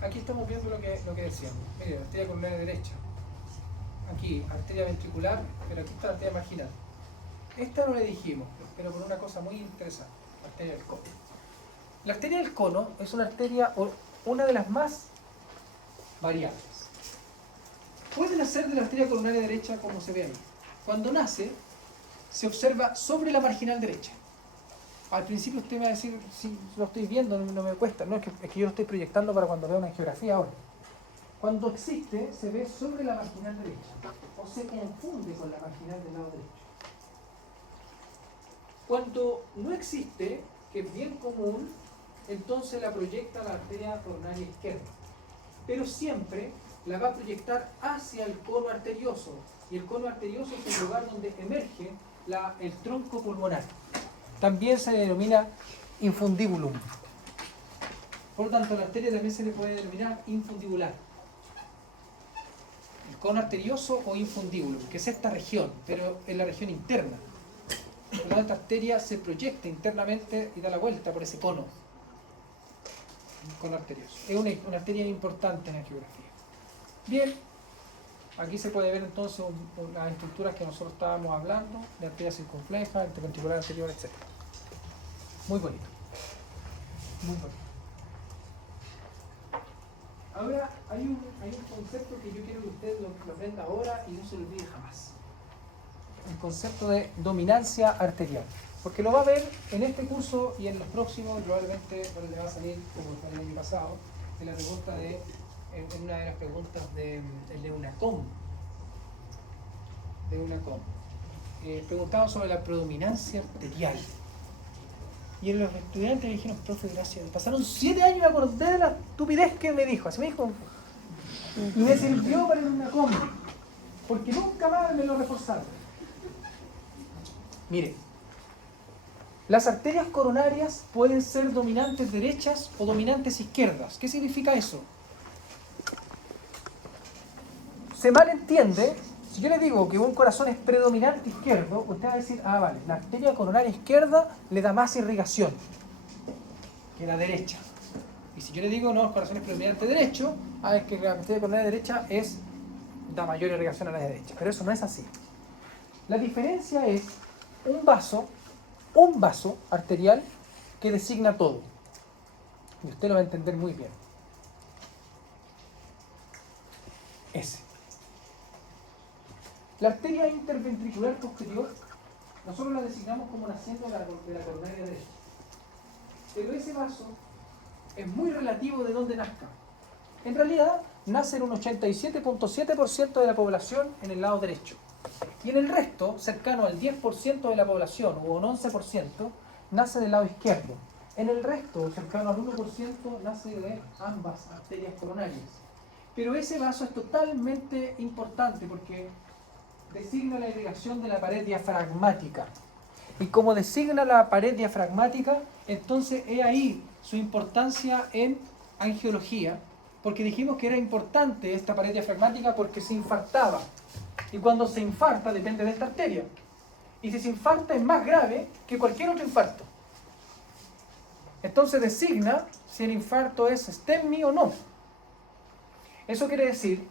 Aquí estamos viendo lo que decíamos. Miren, arteria coronaria derecha. Aquí, arteria ventricular, pero aquí está la arteria marginal. Esta no le dijimos, pero por una cosa muy interesante, la arteria del cono. La arteria del cono es una arteria, una de las más variables. Puede nacer de la arteria coronaria derecha como se ve ahí. Cuando nace, se observa sobre la marginal derecha. Al principio usted me va a decir, si lo estoy viendo, no me cuesta. No, es que yo lo estoy proyectando para cuando vea una angiografía ahora. Cuando existe, se ve sobre la marginal derecha, o se confunde con la marginal del lado derecho. Cuando no existe, que es bien común, entonces la proyecta la arteria coronaria izquierda. Pero siempre la va a proyectar hacia el cono arterioso. Y el cono arterioso es el lugar donde emerge el tronco pulmonar. También se denomina infundibulum. Por lo tanto, la arteria también se le puede denominar infundibular. El cono arterioso o infundibulum, que es esta región, pero en la región interna. Por lo tanto, esta arteria se proyecta internamente y da la vuelta por ese cono. El cono arterioso. Es una arteria importante en la angiografía. Bien, aquí se puede ver entonces las estructuras que nosotros estábamos hablando, de arteria circunfleja, interventricular anterior, etc. Muy bonito. Muy bonito. Ahora hay un concepto que yo quiero que usted lo aprenda ahora y no se lo olvide jamás. El concepto de dominancia arterial. Porque lo va a ver en este curso y en los próximos, probablemente le va a salir, como fue el año pasado, en la pregunta en una de las preguntas de UNACOM. Preguntaban sobre la predominancia arterial. Y los estudiantes me dijeron, profe, gracias. Pasaron 7 años y me acordé de la estupidez que me dijo. Así me dijo. Y me sirvió para ir a UNACOM. Porque nunca más me lo reforzaron. Mire, las arterias coronarias pueden ser dominantes derechas o dominantes izquierdas. ¿Qué significa eso? Se malentiende. Si yo le digo que un corazón es predominante izquierdo, usted va a decir, vale, la arteria coronaria izquierda le da más irrigación que la derecha. Y si yo le digo, no, el corazón es predominante derecho, es que la arteria coronaria derecha da mayor irrigación a la derecha. Pero eso no es así. La diferencia es un vaso arterial que designa todo. Y usted lo va a entender muy bien. Ese. La arteria interventricular posterior, nosotros la designamos como naciendo de la coronaria derecha. Pero ese vaso es muy relativo de dónde nazca. En realidad, nace en un 87.7% de la población en el lado derecho. Y en el resto, cercano al 10% de la población, o un 11%, nace del lado izquierdo. En el resto, cercano al 1%, nace de ambas arterias coronarias. Pero ese vaso es totalmente importante porque designa la irrigación de la pared diafragmática. Y como designa la pared diafragmática, entonces es ahí su importancia en angiología, porque dijimos que era importante esta pared diafragmática porque se infartaba. Y cuando se infarta depende de esta arteria. Y si se infarta es más grave que cualquier otro infarto. Entonces designa si el infarto es STEMI o no. Eso quiere decir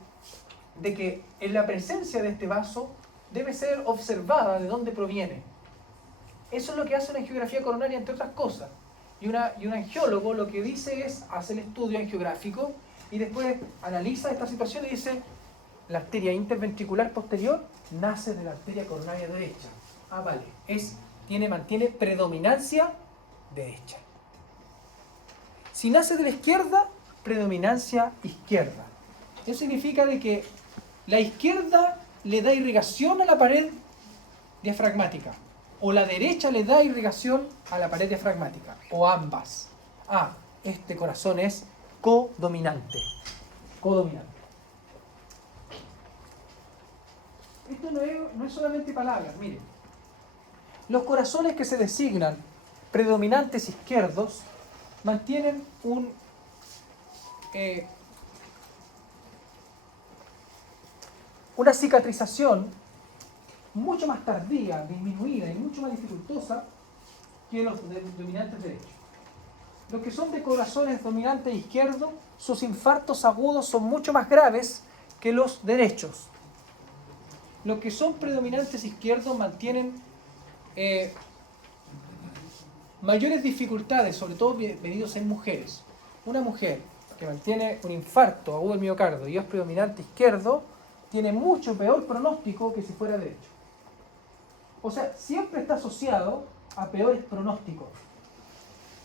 de que en la presencia de este vaso debe ser observada de dónde proviene. Eso es lo que hace una angiografía coronaria, entre otras cosas. Y un angiólogo lo que dice es, hace el estudio angiográfico y después analiza esta situación y dice, la arteria interventricular posterior nace de la arteria coronaria derecha. Vale, mantiene predominancia derecha. Si nace de la izquierda, predominancia izquierda. Eso significa de que la izquierda le da irrigación a la pared diafragmática, o la derecha le da irrigación a la pared diafragmática, o ambas. Este corazón es codominante. Codominante. Esto no es solamente palabras, miren. Los corazones que se designan predominantes izquierdos mantienen una cicatrización mucho más tardía, disminuida y mucho más dificultosa que los dominantes derechos. Los que son de corazones dominantes izquierdos, sus infartos agudos son mucho más graves que los derechos. Los que son predominantes izquierdos mantienen mayores dificultades, sobre todo medidos en mujeres. Una mujer que mantiene un infarto agudo del miocardio y es predominante izquierdo, tiene mucho peor pronóstico que si fuera derecho. O sea, siempre está asociado a peores pronósticos,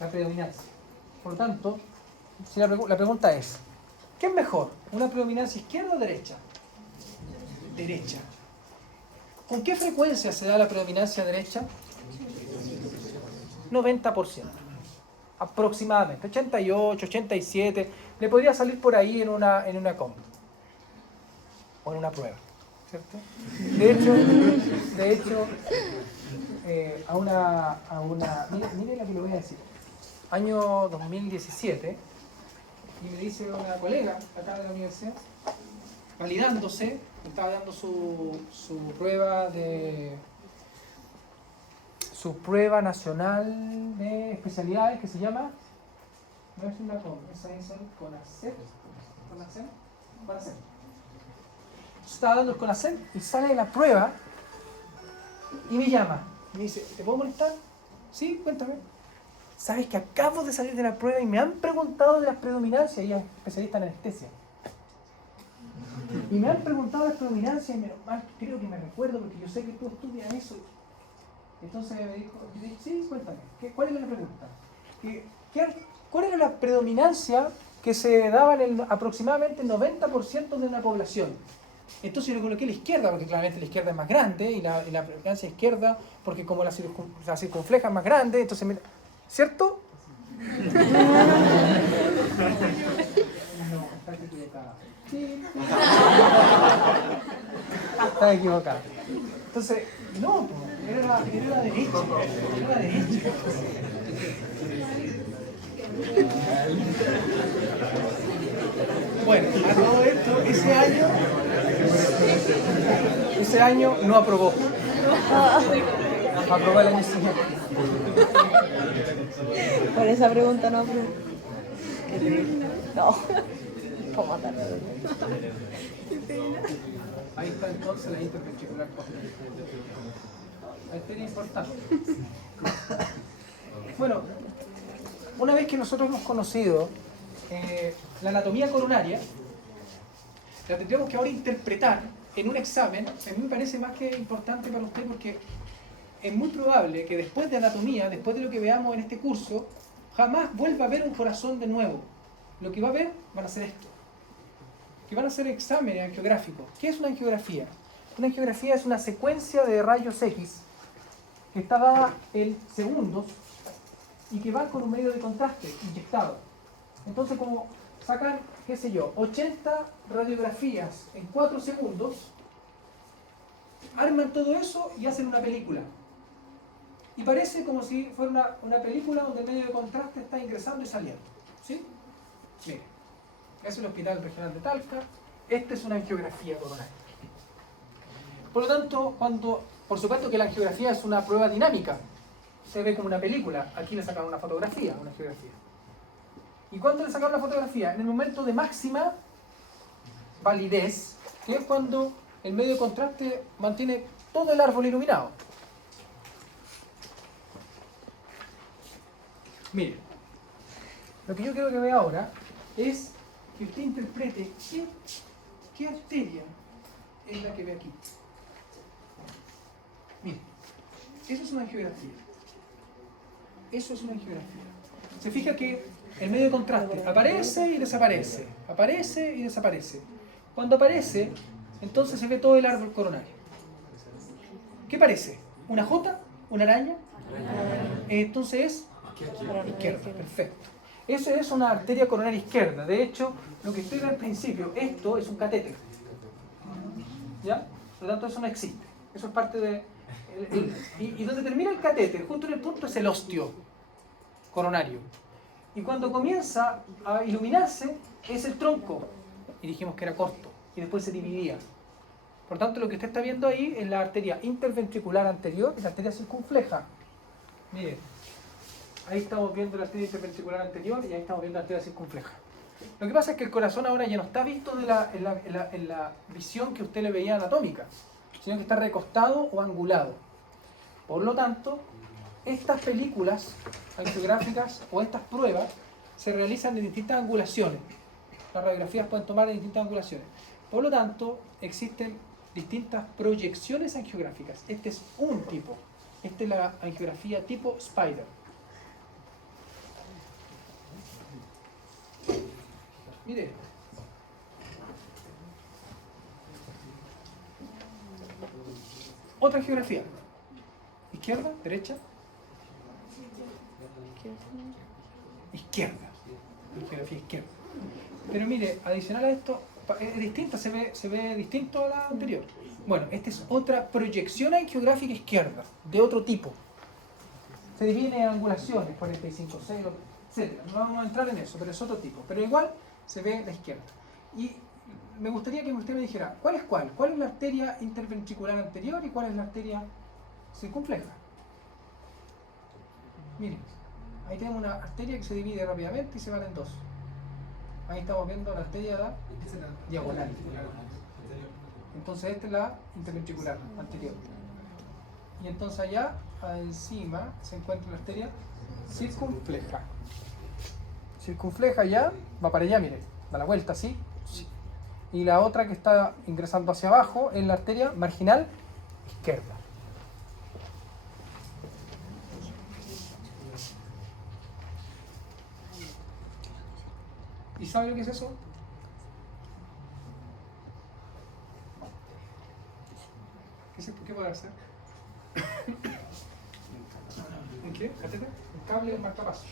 la predominancia. Por lo tanto, si la pregunta es, ¿qué es mejor? ¿Una predominancia izquierda o derecha? Derecha. ¿Con qué frecuencia se da la predominancia derecha? 90%. Aproximadamente. 88, 87. Le podría salir por ahí en una comp. O en una prueba. ¿Cierto? De hecho, mire lo que le voy a decir. Año 2017, y me dice una colega acá de la universidad, validándose, estaba dando su prueba nacional de especialidades que se llama, no es una CON, esa es el CONACET. Estaba dando el CONACET y sale de la prueba y me llama. Me dice, ¿te puedo molestar? Sí, cuéntame. ¿Sabes que acabo de salir de la prueba y me han preguntado de las predominancias? Ella es especialista en anestesia. Y me han preguntado de las predominancias y menos mal, creo que me recuerdo porque yo sé que tú estudias eso. Entonces me dijo, sí, cuéntame, ¿cuál era la pregunta? ¿Cuál era la predominancia que se daba en aproximadamente el 90% de una población? Entonces yo le coloqué la izquierda, porque claramente la izquierda es más grande, y la predominancia izquierda, porque como la circunfleja es más grande, entonces, ¿cierto? No, estás equivocada. Sí. Estás equivocada. Entonces, no, era la derecha. Era la derecha. Bueno, a todo esto, ese año no aprobó. Aprobó el año siguiente. Por esa pregunta no aprobó. No. ¿Cómo tal? Ahí está entonces la interventricular cósmica. Esto es importante. Bueno, una vez que nosotros hemos conocido la anatomía coronaria, la tendríamos que ahora interpretar en un examen. A mí me parece más que importante para usted porque es muy probable que después de anatomía, después de lo que veamos en este curso, jamás vuelva a ver un corazón de nuevo. Lo que va a ver van a ser esto. Que van a hacer exámenes angiográficos. ¿Qué es una angiografía? Una angiografía es una secuencia de rayos X que está dada en segundos y que va con un medio de contraste inyectado. Entonces, como sacan, qué sé yo, 80 radiografías en 4 segundos, arman todo eso y hacen una película. Y parece como si fuera una película donde el medio de contraste está ingresando y saliendo. ¿Sí? Miren, es el Hospital Regional de Talca. Esta es una angiografía coronaria. Por lo tanto, por supuesto que la angiografía es una prueba dinámica. Se ve como una película. Aquí le sacaron una fotografía, una angiografía. ¿Y cuándo le sacaron la fotografía? En el momento de máxima validez, que es cuando el medio de contraste mantiene todo el árbol iluminado. Miren, lo que yo quiero que vea ahora es que usted interprete qué arteria es la que ve aquí. Miren, eso es una angiografía. Eso es una angiografía. Se fija que el medio de contraste. Aparece y desaparece. Aparece y desaparece. Cuando aparece, entonces se ve todo el árbol coronario. ¿Qué parece? ¿Una jota? ¿Una araña? Entonces es izquierda. Perfecto. Esa es una arteria coronaria izquierda. De hecho, lo que estoy viendo al principio, esto es un catéter. ¿Ya? Por lo tanto, eso no existe. Eso es parte de... Y donde termina el catéter, justo en el punto, es el osteo coronario. Y cuando comienza a iluminarse, es el tronco. Y dijimos que era corto. Y después se dividía. Por tanto, lo que usted está viendo ahí es la arteria interventricular anterior y la arteria circunfleja. Miren, ahí estamos viendo la arteria interventricular anterior y ahí estamos viendo la arteria circunfleja. Lo que pasa es que el corazón ahora ya no está visto en la visión que usted le veía anatómica, sino que está recostado o angulado. Por lo tanto, estas películas angiográficas o estas pruebas se realizan de distintas angulaciones. Las radiografías pueden tomar de distintas angulaciones. Por lo tanto, existen distintas proyecciones angiográficas. Este es un tipo. Esta es la angiografía tipo Spider. Mire. Otra geografía. Izquierda, derecha. Izquierda. Geografía izquierda. Pero mire, adicional a esto, es distinta, se ve distinto a la anterior. Bueno, esta es otra proyección angiográfica izquierda, de otro tipo. Se divide en angulaciones, 45, 6, etc. No vamos a entrar en eso, pero es otro tipo. Pero igual se ve la izquierda. Y me gustaría que usted me dijera, ¿cuál es cuál? ¿Cuál es la arteria interventricular anterior y cuál es la arteria circunfleja? Miren, ahí tenemos una arteria que se divide rápidamente y se van en dos. Ahí estamos viendo la arteria diagonal. Entonces esta es la interventricular anterior. Y entonces allá, encima, se encuentra la arteria circunfleja. Circunfleja ya, va para allá, mire, da la vuelta así. Y la otra que está ingresando hacia abajo es la arteria marginal izquierda. ¿Y sabe lo que es eso? ¿Qué puede hacer? ¿En qué? ¿Catéter? Un cable de marcapaso.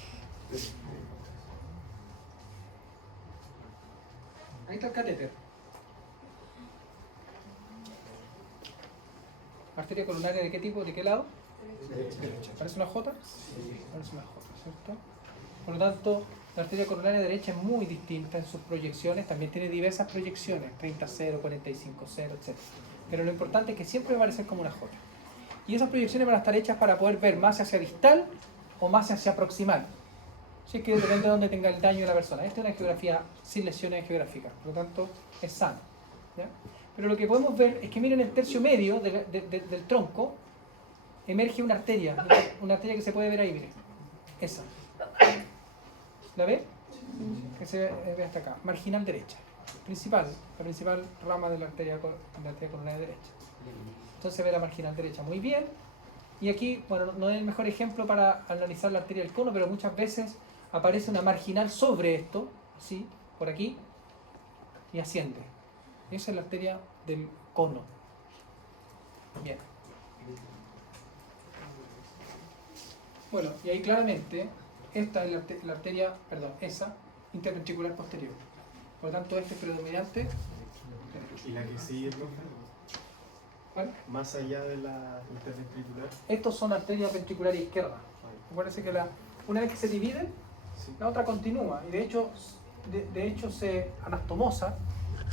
Ahí está el catéter. ¿Arteria coronaria de qué tipo? ¿De qué lado? Derecha. ¿Parece una J? Sí. Parece una J, ¿cierto? Por lo tanto, la arteria coronaria derecha es muy distinta en sus proyecciones. También tiene diversas proyecciones, 30-0, 45-0, etc. Pero lo importante es que siempre va a aparecer como una J. Y esas proyecciones van a estar hechas para poder ver más hacia distal o más hacia proximal. Así que depende de dónde tenga el daño de la persona. Esta es una angiografía sin lesiones angiográficas, por lo tanto es sano. ¿Ya? Pero lo que podemos ver es que miren el tercio medio del tronco, emerge una arteria que se puede ver ahí, miren. Esa. ¿La ve? Que se ve hasta acá. Marginal derecha. La principal rama de la arteria coronaria derecha. Entonces se ve la marginal derecha muy bien. Y aquí, bueno, no es el mejor ejemplo para analizar la arteria del cono, pero muchas veces aparece una marginal sobre esto, así, por aquí, y asciende. Esa es la arteria del cono. Bien. Bueno, y ahí claramente, esta es la arteria, esa, interventricular posterior. Por lo tanto, este es predominante. ¿Y la que sigue, profe? ¿Cuál? Más allá de la interventricular. Estos son arterias ventriculares izquierdas. Acuérdense que una vez que se dividen, Sí. la otra continúa. Y de hecho se anastomosa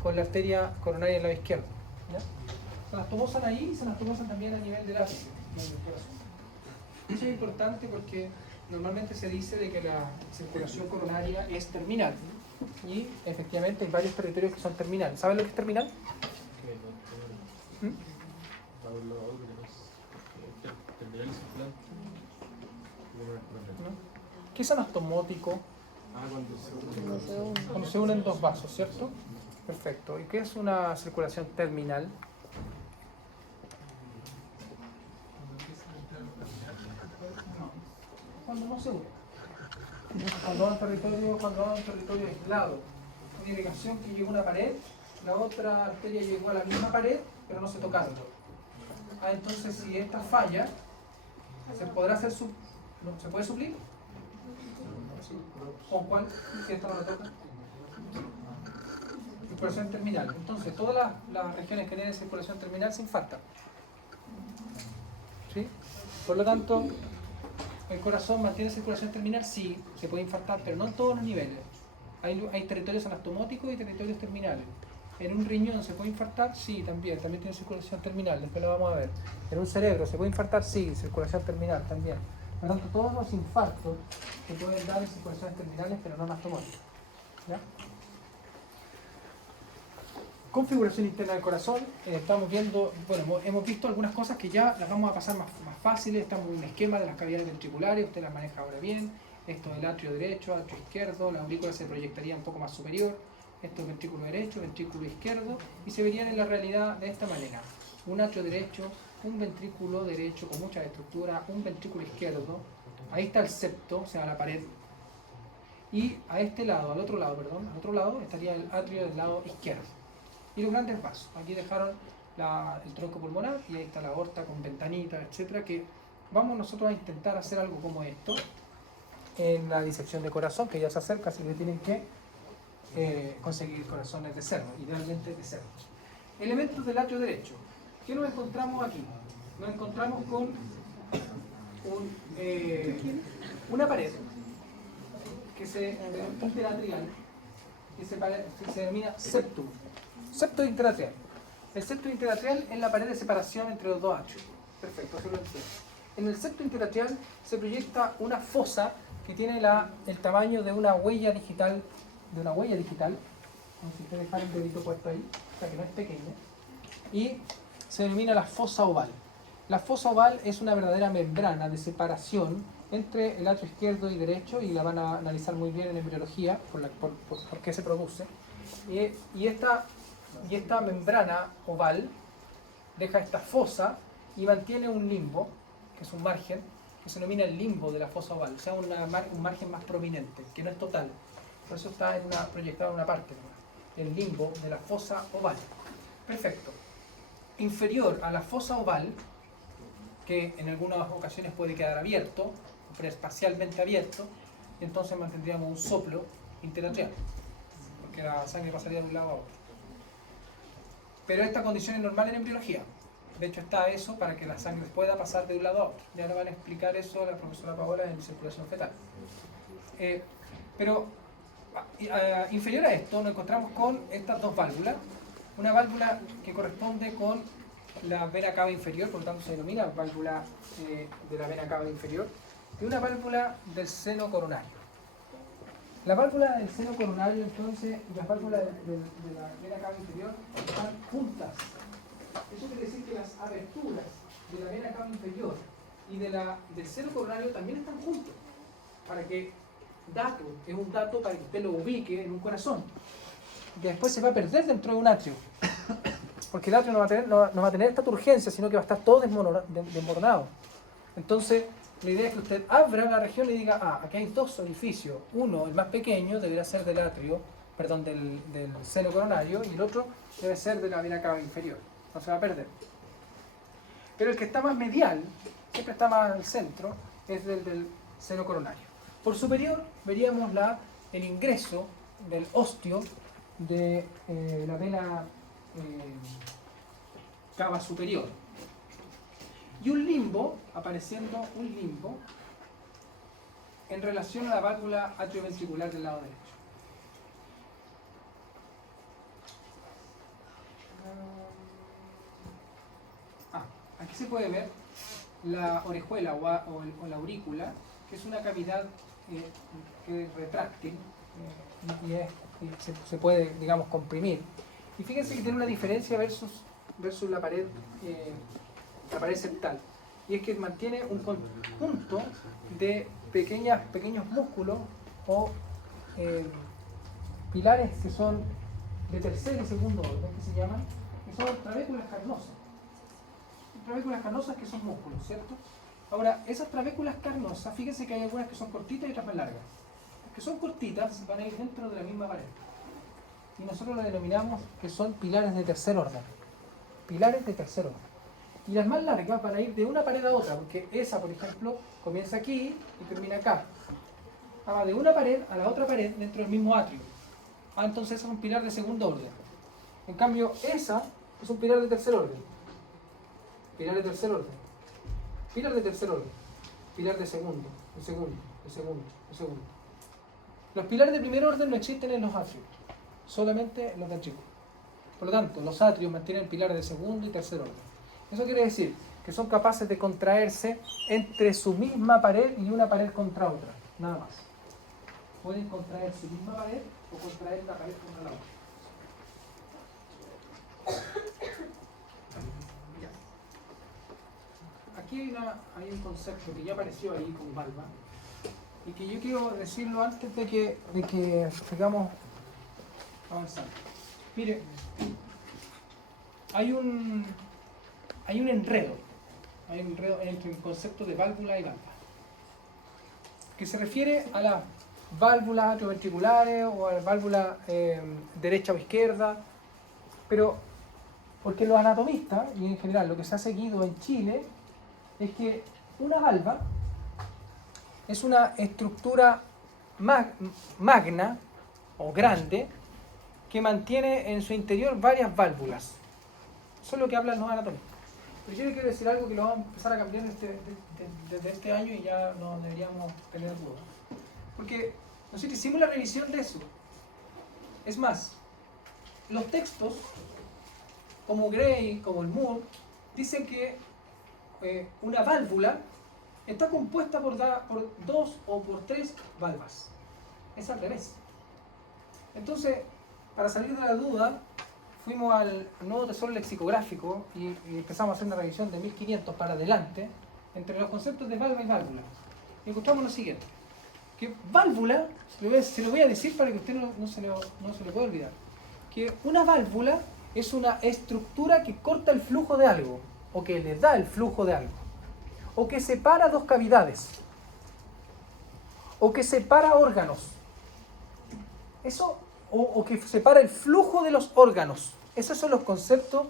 con la arteria coronaria en la izquierda. ¿Ya? Se anastomosan ahí y se anastomosan también a nivel del ápice, del corazón. Eso es importante porque normalmente se dice de que la circulación coronaria es terminal. Y efectivamente hay varios territorios que son terminales. ¿Saben lo que es terminal? ¿Mm? ¿Qué es anastomótico? Cuando se unen dos vasos, ¿cierto? Perfecto. ¿Y qué es una circulación terminal? Cuando no se unen. cuando va a un territorio aislado, una irrigación que llegó a una pared, la otra arteria llegó a la misma pared, pero no se tocaron. Entonces si esta falla, ¿se podrá hacer no, ¿se puede suplir? ¿Con cuál? Si esta no la toca. Circulación terminal. Entonces todas las regiones que tienen circulación terminal se infartan. ¿Sí? Por lo tanto, el corazón mantiene circulación terminal, sí, se puede infartar, pero no en todos los niveles. Hay territorios anastomóticos y territorios terminales. En un riñón se puede infartar, sí, también tiene circulación terminal, después lo vamos a ver. En un cerebro se puede infartar, sí, circulación terminal también. Por lo tanto, todos los infartos se pueden dar en circulaciones terminales, pero no anastomóticas. ¿Ya? Configuración interna del corazón, estamos viendo, bueno, hemos visto algunas cosas que ya las vamos a pasar más fáciles. Estamos en un esquema de las cavidades ventriculares, usted las maneja ahora bien. Esto es el atrio derecho, atrio izquierdo, la aurícula se proyectaría un poco más superior. Esto es ventrículo derecho, ventrículo izquierdo, y se verían en la realidad de esta manera: un atrio derecho, un ventrículo derecho con mucha estructura, un ventrículo izquierdo, ahí está el septo, o sea la pared, y a este lado, al otro lado estaría el atrio del lado izquierdo. Y los grandes vasos, aquí dejaron el tronco pulmonar y ahí está la aorta con ventanitas, etcétera, que vamos nosotros a intentar hacer algo como esto en la disección de corazón, que ya se acerca, así que tienen que conseguir corazones de cerdo, idealmente de cerdo. Elementos del atrio derecho. ¿Qué nos encontramos aquí? Nos encontramos con una pared interatrial que se denomina septum. Septo interatrial. El septo interatrial es la pared de separación entre los dos atrios. Perfecto, así lo entiendo. En el septo interatrial se proyecta una fosa que tiene el tamaño de una huella digital, como si usted dejara el dedito puesto ahí, o sea que no es pequeña, y se denomina la fosa oval. La fosa oval es una verdadera membrana de separación entre el atrio izquierdo y derecho, y la van a analizar muy bien en embriología por qué se produce. Y esta membrana oval deja esta fosa y mantiene un limbo, que es un margen, que se denomina el limbo de la fosa oval, o sea, un margen más prominente, que no es total. Por eso está proyectado en una parte, el limbo de la fosa oval. Perfecto. Inferior a la fosa oval, que en algunas ocasiones puede quedar abierto, parcialmente abierto, entonces mantendríamos un soplo interatrial, porque la sangre pasaría de un lado a otro. Pero esta condición es normal en embriología. De hecho está eso para que la sangre pueda pasar de un lado a otro. Ya le van a explicar eso a la profesora Paola en circulación fetal. Pero inferior a esto nos encontramos con estas dos válvulas. Una válvula que corresponde con la vena cava inferior, por lo tanto se denomina válvula de la vena cava inferior, y una válvula del seno coronario. La válvula del seno coronario, entonces, y las válvulas de la vena cava inferior están juntas. Eso quiere decir que las aberturas de la vena cava inferior y del seno coronario también están juntos. Para que es un dato para que usted lo ubique en un corazón, que después se va a perder dentro de un atrio. Porque el atrio no va a tener esta turgencia, sino que va a estar todo desmoronado. Entonces, la idea es que usted abra la región y diga, aquí hay dos orificios. Uno, el más pequeño, debería ser del seno coronario, y el otro debe ser de la vena cava inferior. No se va a perder. Pero el que está más medial, siempre está más al centro, es del seno coronario. Por superior veríamos el ingreso del osteo de la vena cava superior. Y un limbo, apareciendo un limbo en relación a la válvula atrioventricular del lado derecho. Aquí se puede ver la orejuela o la aurícula, que es una cavidad que es retráctil y se puede, digamos, comprimir. Y fíjense que tiene una diferencia versus la pared septal, y es que mantiene un conjunto de pequeños músculos o pilares que son de tercer y segundo orden, que se llaman, que son trabéculas carnosas. Trabéculas carnosas que son músculos, ¿cierto? Ahora, esas trabéculas carnosas, fíjense que hay algunas que son cortitas y otras más largas. que son cortitas, van a ir dentro de la misma pared. Y nosotros lo denominamos que son pilares de tercer orden. Pilares de tercer orden. Y las más largas van a ir de una pared a otra, porque esa, por ejemplo, comienza aquí y termina acá. Va de una pared a la otra pared dentro del mismo atrio. Entonces es un pilar de segundo orden. En cambio, esa es un pilar de tercer orden. Pilar de tercer orden. Pilar de tercer orden. Pilar de segundo, de segundo, de segundo, de segundo. Los pilares de primer orden no existen en los atrios, solamente en los de atrios. Por lo tanto, los atrios mantienen pilares de segundo y tercer orden. Eso quiere decir que son capaces de contraerse entre su misma pared y una pared contra otra, nada más. Pueden contraer su misma pared o contraer la pared contra la otra. Aquí hay un concepto que ya apareció ahí con valva y que yo quiero decirlo antes de que sigamos avanzando. Mire, hay un enredo entre el concepto de válvula y valva, que se refiere a las válvulas atrioventriculares o a las válvulas derecha o izquierda, pero porque los anatomistas, y en general lo que se ha seguido en Chile, es que una valva es una estructura magna o grande que mantiene en su interior varias válvulas. Eso es lo que hablan los anatomistas. Pero yo le quiero decir algo que lo vamos a empezar a cambiar desde este año y ya no deberíamos tener dudas. Porque nosotros hicimos la revisión de eso. Es más, los textos, como Gray, como el Moore, dicen que una válvula está compuesta por dos o por tres valvas. Es al revés. Entonces, para salir de la duda, fuimos al nuevo tesoro lexicográfico y empezamos a hacer una revisión de 1500 para adelante entre los conceptos de valva y válvula. Y encontramos lo siguiente, que válvula, se lo voy a decir para que usted no se le pueda olvidar, que una válvula es una estructura que corta el flujo de algo, o que le da el flujo de algo, o que separa dos cavidades, o que separa órganos. Eso, o que separa el flujo de los órganos. Esos son los conceptos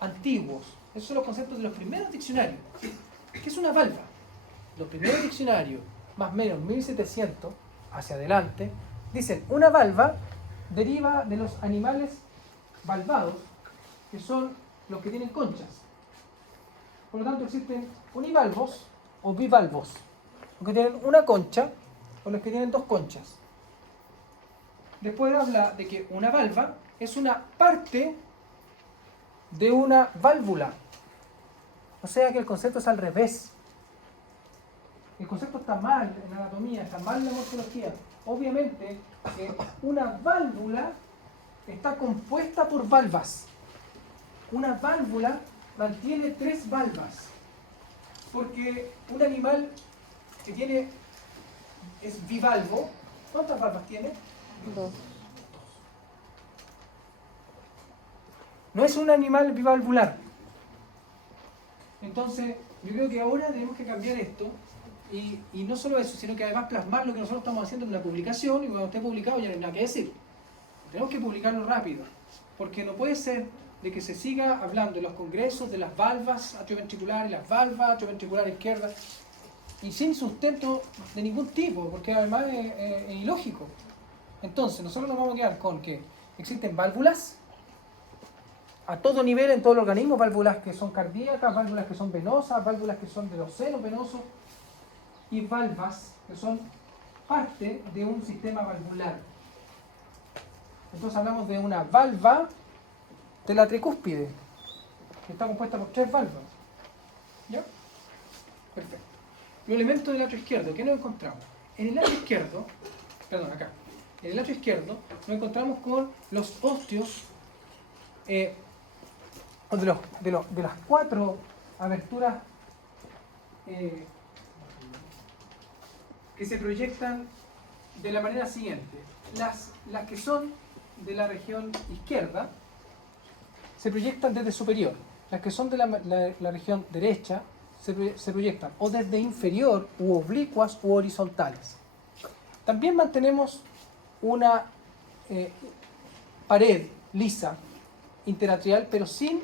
antiguos, esos son los conceptos de los primeros diccionarios. ¿Qué es una valva? Los primeros diccionarios, más o menos 1700 hacia adelante, dicen una valva deriva de los animales valvados, que son los que tienen conchas. Por lo tanto existen univalvos o bivalvos, los que tienen una concha o los que tienen dos conchas. Después habla de que una valva es una parte de una válvula. O sea que el concepto es al revés. El concepto está mal en anatomía, está mal en la morfología. Obviamente, una válvula está compuesta por valvas. Una válvula mantiene tres valvas. Porque un animal que es bivalvo, ¿cuántas valvas tiene? Dos. No es un animal bivalvular. Entonces, yo creo que ahora tenemos que cambiar esto y no solo eso, sino que además plasmar lo que nosotros estamos haciendo en una publicación y cuando esté publicado ya no hay nada que decir. Tenemos que publicarlo rápido, porque no puede ser de que se siga hablando en los congresos de las valvas atrioventriculares, las valvas atrioventriculares izquierdas, y sin sustento de ningún tipo, porque además es ilógico. Entonces, nosotros nos vamos a quedar con que existen válvulas a todo nivel en todo el organismo, válvulas que son cardíacas, válvulas que son venosas, válvulas que son de los senos venosos y valvas que son parte de un sistema valvular. Entonces hablamos de una valva de la tricúspide, que está compuesta por tres valvas. ¿Ya? Perfecto. Los elementos del atrio izquierdo, ¿qué nos encontramos? En el atrio izquierdo, perdón, acá. En el atrio izquierdo nos encontramos con los ostios de las cuatro aberturas que se proyectan de la manera siguiente. Las que son de la región izquierda se proyectan desde superior. Las que son de la región derecha se proyectan o desde inferior u oblicuas u horizontales. También mantenemos una pared lisa interatrial, pero sin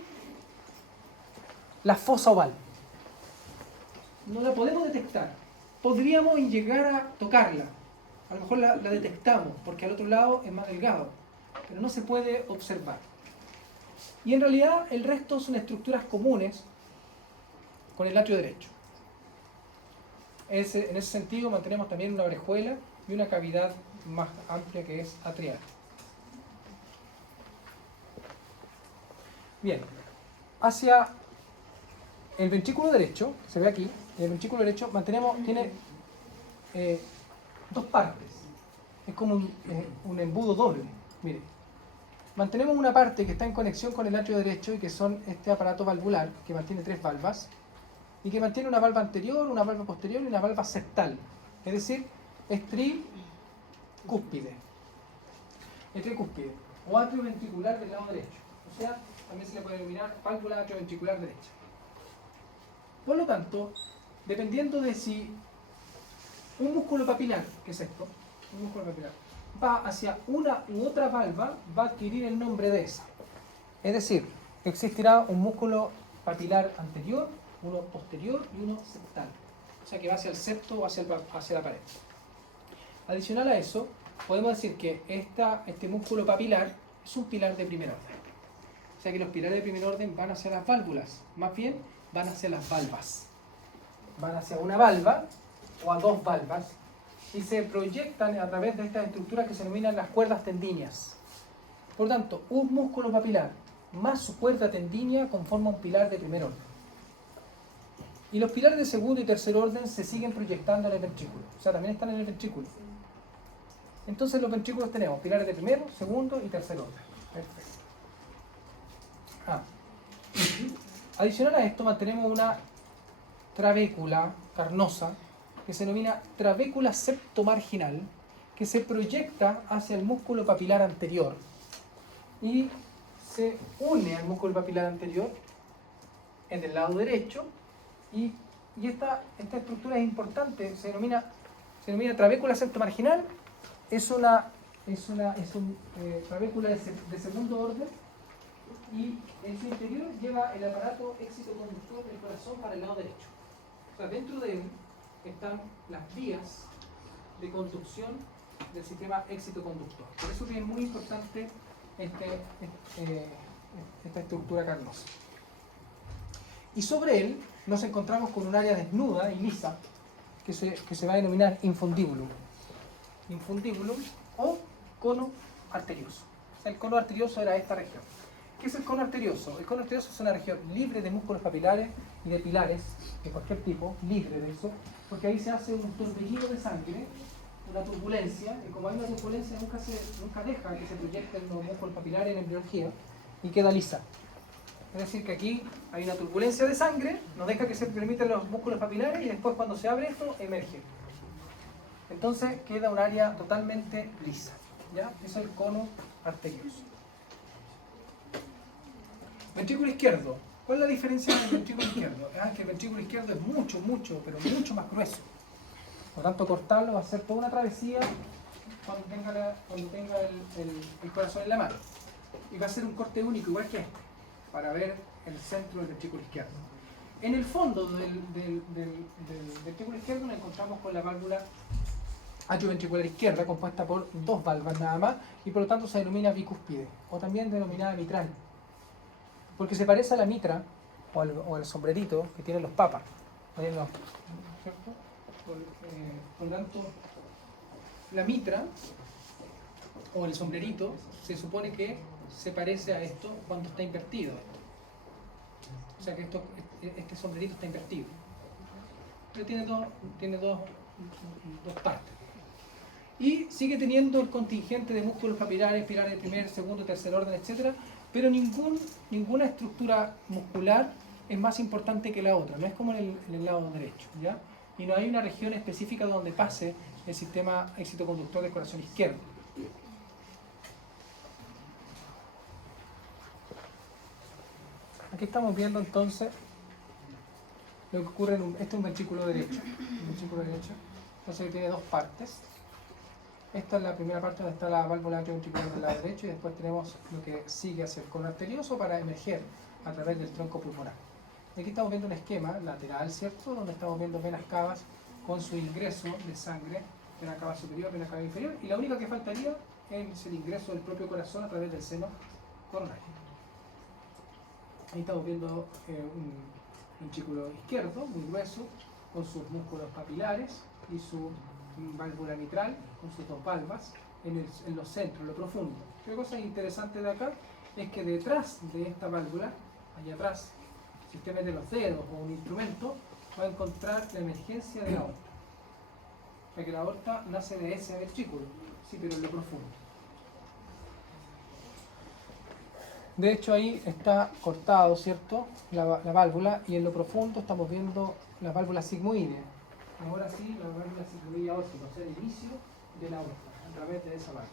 la fosa oval. No la podemos detectar. Podríamos llegar a tocarla. A lo mejor la detectamos, porque al otro lado es más delgado, pero no se puede observar. Y en realidad el resto son estructuras comunes con el atrio derecho. En ese sentido mantenemos también una orejuela y una cavidad más amplia que es atrial. Bien, hacia el ventrículo derecho, que se ve aquí, el ventrículo derecho tiene dos partes. Es como un embudo doble. Mire, mantenemos una parte que está en conexión con el atrio derecho y que son este aparato valvular que mantiene 3 valvas y que mantiene una valva anterior, una valva posterior y una valva septal, es decir, estricúspide o atrio ventricular del lado derecho, o sea, también se le puede denominar válvula atrioventricular derecha. Por lo tanto, dependiendo de si un músculo papilar, que es esto, un músculo papilar, va hacia una u otra valva, va a adquirir el nombre de esa. Es decir, existirá un músculo papilar anterior, uno posterior y uno septal. O sea que va hacia el septo o hacia la pared. Adicional a eso, podemos decir que este músculo papilar es un pilar de primer orden. O sea que los pilares de primer orden van hacia las válvulas, más bien van hacia las valvas. Van hacia una valva o a dos valvas y se proyectan a través de estas estructuras que se denominan las cuerdas tendíneas. Por lo tanto, un músculo papilar más su cuerda tendínea conforma un pilar de primer orden. Y los pilares de segundo y tercer orden se siguen proyectando en el ventrículo. O sea, también están en el ventrículo. Entonces los ventrículos tenemos pilares de primero, segundo y tercer orden. Perfecto. Adicional a esto mantenemos una trabécula carnosa que se denomina trabécula septomarginal, que se proyecta hacia el músculo papilar anterior y se une al músculo papilar anterior en el lado derecho y esta estructura es importante, se denomina trabécula septomarginal, es un trabécula de segundo orden y en su interior lleva el aparato excitoconductor del corazón para el lado derecho. O sea, dentro de él están las vías de conducción del sistema excitoconductor. Por eso es muy importante esta estructura carnosa. Y sobre él nos encontramos con un área desnuda y lisa que se va a denominar infundibulum. Infundibulum o cono arterioso. O sea, el cono arterioso era esta región. ¿Qué es el cono arterioso? El cono arterioso es una región libre de músculos papilares y de pilares de cualquier tipo, libre de eso, porque ahí se hace un torbellino de sangre, una turbulencia, y como hay una turbulencia nunca deja que se proyecten los músculos papilares en embriología y queda lisa. Es decir, que aquí hay una turbulencia de sangre, no deja que se permitan los músculos papilares y después cuando se abre esto, emerge. Entonces queda un área totalmente lisa. ¿Ya? Eso es el cono arterioso. Ventrículo izquierdo. ¿Cuál es la diferencia del ventrículo izquierdo? Que el ventrículo izquierdo es mucho más grueso. Por lo tanto, cortarlo va a ser toda una travesía cuando tenga el corazón en la mano. Y va a ser un corte único, igual que este, para ver el centro del ventrículo izquierdo. En el fondo del ventrículo izquierdo nos encontramos con la válvula atrioventricular izquierda, compuesta por 2 valvas nada más, y por lo tanto se denomina bicúspide, o también denominada mitral. Porque se parece a la mitra o al sombrerito que tienen los papas. ¿Cierto? Por lo tanto, la mitra o el sombrerito se supone que se parece a esto cuando está invertido. O sea que este sombrerito está invertido. Pero tiene dos partes. Y sigue teniendo el contingente de músculos papilares, pilares de primer, segundo, tercer orden, etc. Pero ninguna estructura muscular es más importante que la otra, no es como en el lado derecho, ¿ya? Y no hay una región específica donde pase el sistema excitoconductor del corazón izquierdo. Aquí estamos viendo entonces lo que ocurre este es un ventrículo derecho. Un ventrículo derecho, entonces tiene 2 partes. Esta es la primera parte donde está la válvula atrioventricular del lado derecho y después tenemos lo que sigue hacia el cono arterioso para emerger a través del tronco pulmonar. Aquí estamos viendo un esquema lateral, ¿cierto? Donde estamos viendo venas cavas con su ingreso de sangre, vena cava superior, vena cava inferior, y la única que faltaría es el ingreso del propio corazón a través del seno coronario. Ahí estamos viendo un ventrículo izquierdo, muy grueso, con sus músculos papilares y su válvula mitral, con sus dos valvas, en los centros, en lo profundo. Una cosa interesante de acá es que detrás de esta válvula, allá atrás, si usted mete los dedos o un instrumento, va a encontrar la emergencia de la aorta. O sea que la aorta nace de ese ventrículo, sí, pero en lo profundo. De hecho ahí está cortado, ¿cierto?, la válvula, y en lo profundo estamos viendo la válvula sigmoidea. Ahora sí, la válvula sigmoidea aórtica, o sea, el inicio de la aorta, a través de esa válvula.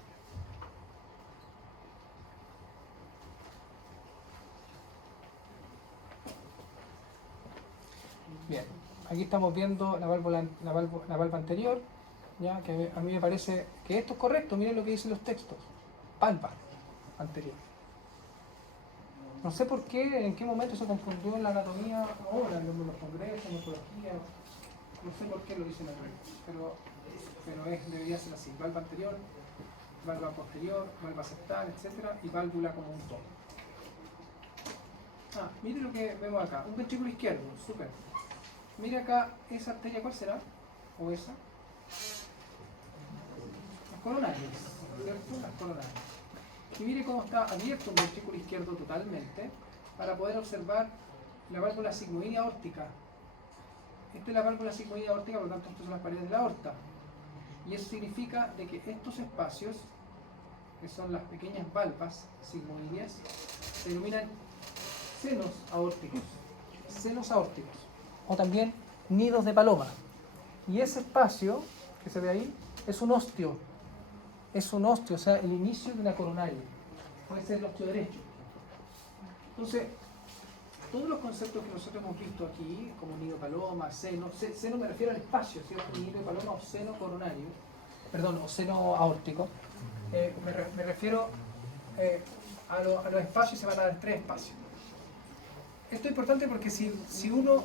Bien, aquí estamos viendo la valva anterior, ya, que a mí me parece que esto es correcto. Miren lo que dicen los textos. Valva anterior. No sé por qué, en qué momento se confundió en la anatomía ahora, en los congresos, en morfología. No sé por qué lo dicen así, pero debería ser así. Valva anterior, valva posterior, valva septal, etc. Y válvula como un todo. Mire lo que vemos acá. Un ventrículo izquierdo, súper. Mire acá, esa arteria, ¿cuál será? ¿O esa? Las coronarias, ¿cierto? Las coronarias. Y mire cómo está abierto un ventrículo izquierdo totalmente para poder observar la válvula sigmoidea aórtica. Esta es la válvula sigmoidea aórtica, por lo tanto, estas son las paredes de la aorta. Y eso significa de que estos espacios, que son las pequeñas valvas sigmoideas, se denominan senos aórticos. Senos aórticos. O también nidos de paloma. Y ese espacio que se ve ahí es un osteo. Es un osteo, o sea, el inicio de una coronaria. Puede ser el osteo derecho. Entonces, todos los conceptos que nosotros hemos visto aquí, como nido de paloma, seno, seno me refiero al espacio, ¿cierto? Nido de paloma o seno coronario, perdón, o seno aórtico. Me refiero a los espacios, se van a dar 3 espacios. Esto es importante porque si uno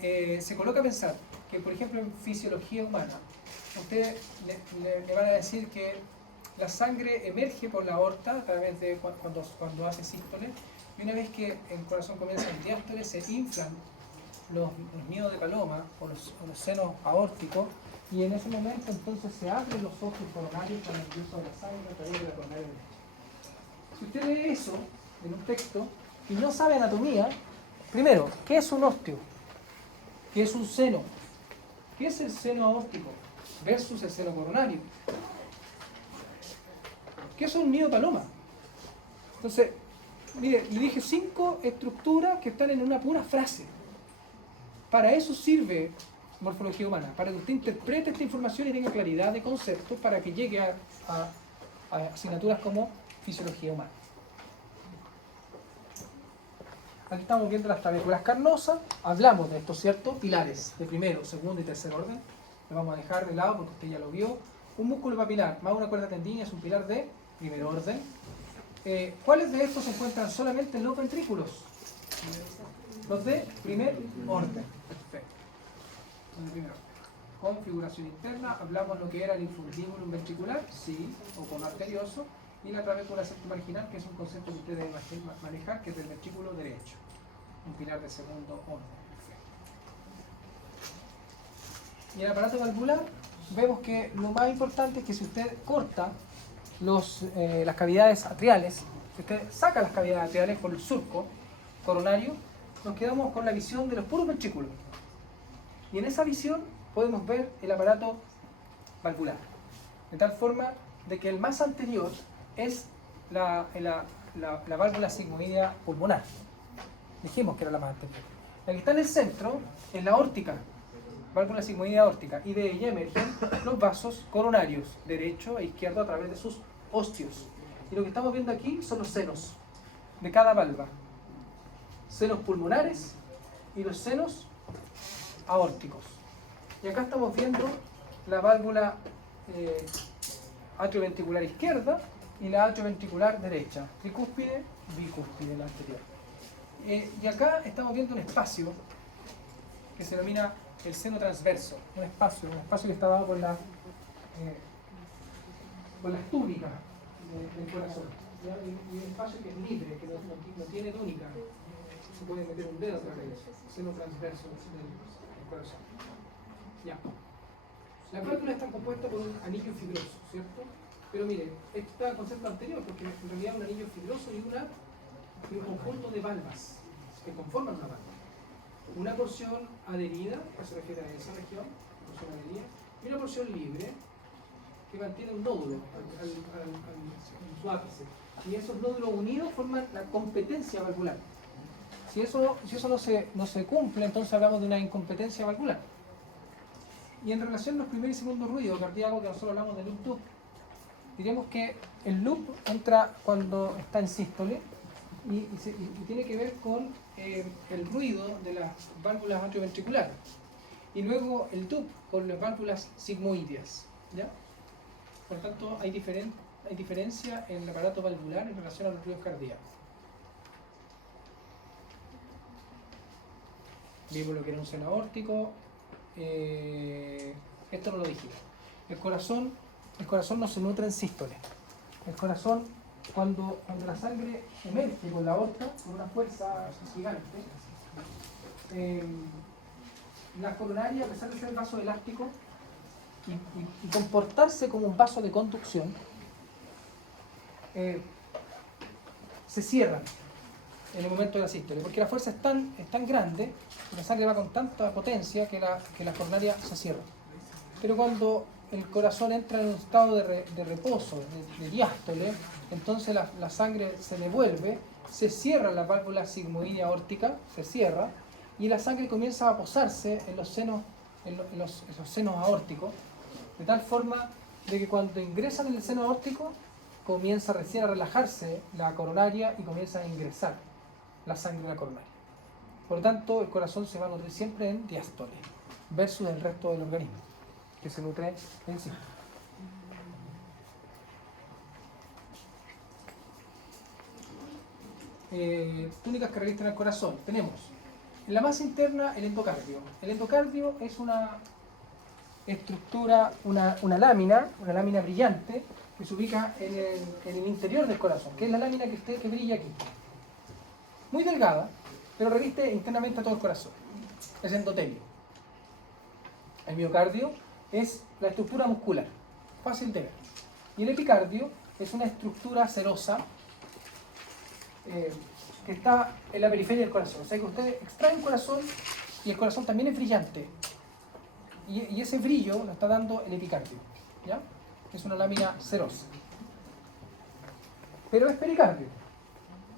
se coloca a pensar que, por ejemplo, en fisiología humana, ustedes le van a decir que la sangre emerge por la aorta a través de cuando hace sístole, y una vez que el corazón comienza en diástole, se inflan los nidos de paloma o los senos aórticos, y en ese momento entonces se abren los ojos coronarios para el ingreso de la sangre a través de la coronaria derecha. Si usted lee eso en un texto y no sabe anatomía, primero, ¿qué es un osteo? ¿Qué es un seno? ¿Qué es el seno aórtico versus el seno coronario? ¿Qué es un nido de paloma? Entonces, mire, le dije 5 estructuras que están en una pura frase. Para eso sirve morfología humana, para que usted interprete esta información y tenga claridad de conceptos para que llegue a asignaturas como fisiología humana. Aquí estamos viendo las trabéculas carnosas. Hablamos de estos, ¿cierto? Pilares de primero, segundo y tercer orden. Lo vamos a dejar de lado porque usted ya lo vio. Un músculo papilar más una cuerda tendínea es un pilar de primer orden. ¿Cuáles de estos se encuentran solamente en los ventrículos? Los de primer orden. Perfecto. Los de primer orden. Configuración interna, hablamos lo que era el infundíbulum ventricular, sí, o cono arterioso, y la trabécula septomarginal, que es un concepto que usted debe manejar, que es del ventrículo derecho, un pilar de segundo orden. Y el aparato valvular, vemos que lo más importante es que si usted corta las cavidades atriales, si usted saca las cavidades atriales por el surco coronario, nos quedamos con la visión de los puros ventrículos. Y en esa visión podemos ver el aparato valvular, de tal forma de que el más anterior es la válvula sigmoidea pulmonar. Dijimos que era la más anterior. La que está en el centro es la aórtica, válvula sigmoidea aórtica, y de ella emergen los vasos coronarios, derecho e izquierdo a través de sus ostios. Y lo que estamos viendo aquí son los senos de cada valva. Senos pulmonares y los senos aórticos. Y acá estamos viendo la válvula atrioventricular izquierda y la atrioventricular derecha, tricúspide, bicúspide, la anterior. Y acá estamos viendo un espacio que se denomina el seno transverso, un espacio que está dado por las túnicas del corazón, ¿ya? Y un espacio que es libre, que no tiene túnica, se puede meter un dedo a través de eso, seno transverso del corazón. Ya. La válvula está compuesta por un anillo fibroso, ¿cierto? Pero mire, esto está el concepto anterior, porque en realidad es un anillo fibroso y un conjunto de valvas que conforman una válvula. Una porción adherida, que se refiere a esa región, porción adherida, y una porción libre, que mantiene un nódulo en su ápice. Y esos nódulos unidos forman la competencia valvular. Si eso no se cumple, entonces hablamos de una incompetencia valvular. Y en relación a los primer y segundo ruidos cardíacos, que nosotros hablamos de loop tube, diremos que el loop entra cuando está en sístole y tiene que ver con el ruido de las válvulas atrioventriculares. Y luego el tube con las válvulas sigmoideas, ¿ya? Por tanto, hay diferencia en el aparato valvular en relación a los ruidos cardíacos. Vimos lo que era un seno aórtico. Esto no lo dijimos. El corazón no se nutre en sístole. El corazón, cuando la sangre emerge con la aorta, con una fuerza gigante, la coronaria, a pesar de ser vaso elástico y comportarse como un vaso de conducción, se cierran en el momento de la sístole, porque la fuerza es tan grande, la sangre va con tanta potencia que la coronaria se cierra. Pero cuando el corazón entra en un estado de reposo, de diástole, entonces la sangre se devuelve, se cierra la válvula sigmoidea aórtica, se cierra, y la sangre comienza a posarse en los senos aórticos, de tal forma de que cuando ingresan en el seno aórtico, comienza recién a relajarse la coronaria y comienza a ingresar la sangre en la coronaria. Por lo tanto, el corazón se va a nutrir siempre en diástole, versus el resto del organismo, que se nutre en sístole. Túnicas que revisten al corazón. Tenemos en la masa interna el endocardio. El endocardio es una estructura, una lámina brillante que se ubica en el interior del corazón, que es la lámina que brilla aquí. Muy delgada, pero reviste internamente a todo el corazón. Es endotelio. El miocardio es la estructura muscular, fácil de ver. Y el epicardio es una estructura serosa que está en la periferia del corazón. O sea que ustedes extraen el corazón y el corazón también es brillante. Y ese brillo lo está dando el epicardio, ¿ya? Es una lámina serosa. Pero es pericardio,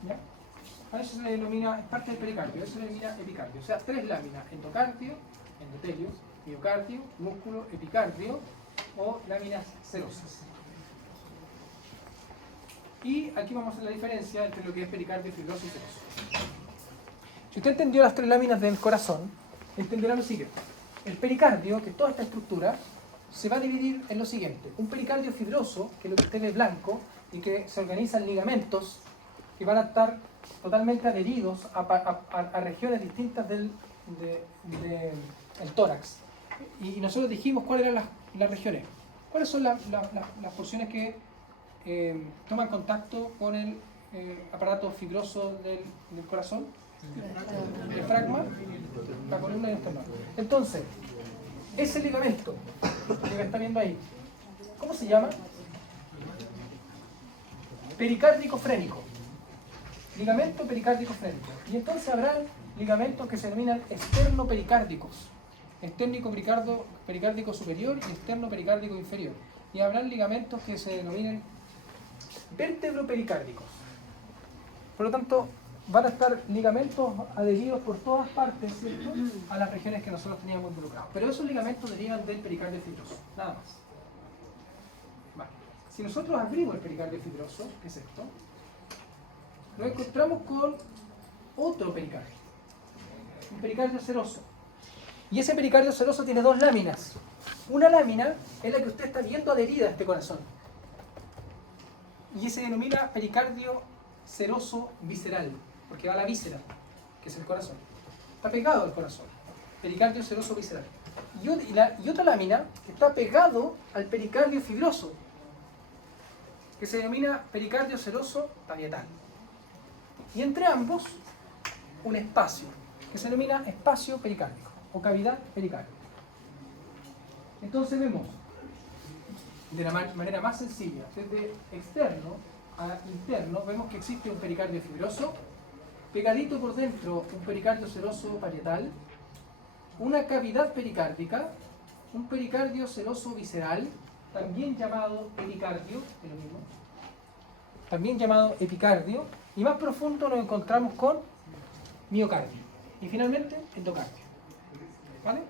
¿ya? A eso se le denomina, es parte del pericardio, eso se le denomina epicardio. O sea, tres láminas: endocardio, endotelio, miocardio, músculo, epicardio, o láminas serosas. Y aquí vamos a hacer la diferencia entre lo que es pericardio, fibroso y seroso. Si usted entendió las tres láminas del corazón, entenderá lo siguiente. El pericardio, que es toda esta estructura, se va a dividir en lo siguiente: un pericardio fibroso, que es lo que usted ve blanco, y que se organiza en ligamentos que van a estar totalmente adheridos a regiones distintas del tórax. Y nosotros dijimos cuáles eran las regiones. ¿Cuáles son las porciones que toman contacto con el aparato fibroso del corazón? El diafragma, la columna y el esternón. Entonces, ese ligamento que está viendo ahí, ¿cómo se llama? Pericárdico frénico. Ligamento pericárdico frénico. Y entonces habrá ligamentos que se denominan externopericárdicos. Externo pericárdico superior y externo pericárdico inferior. Y habrán ligamentos que se denominan vértebropericárdicos. Por lo tanto, van a estar ligamentos adheridos por todas partes, ¿cierto?, a las regiones que nosotros teníamos involucrados. Pero esos ligamentos derivan del pericardio fibroso, nada más. Vale. Si nosotros abrimos el pericardio fibroso, que es esto, nos encontramos con otro pericardio, un pericardio seroso. Y ese pericardio seroso tiene dos láminas. Una lámina es la que usted está viendo adherida a este corazón. y se denomina pericardio seroso visceral, porque va a la víscera, que es el corazón. Está pegado al corazón, pericardio seroso visceral. Y otra lámina que está pegado al pericardio fibroso, que se denomina pericardio seroso parietal. Y entre ambos, un espacio, que se denomina espacio pericárdico, o cavidad pericárdica. Entonces vemos, de la manera más sencilla, desde externo a interno, vemos que existe un pericardio fibroso, pegadito por dentro un pericardio seroso parietal, una cavidad pericárdica, un pericardio seroso visceral, también llamado pericardio, es lo mismo, también llamado epicardio, y más profundo nos encontramos con miocardio, y finalmente endocardio. ¿Vale?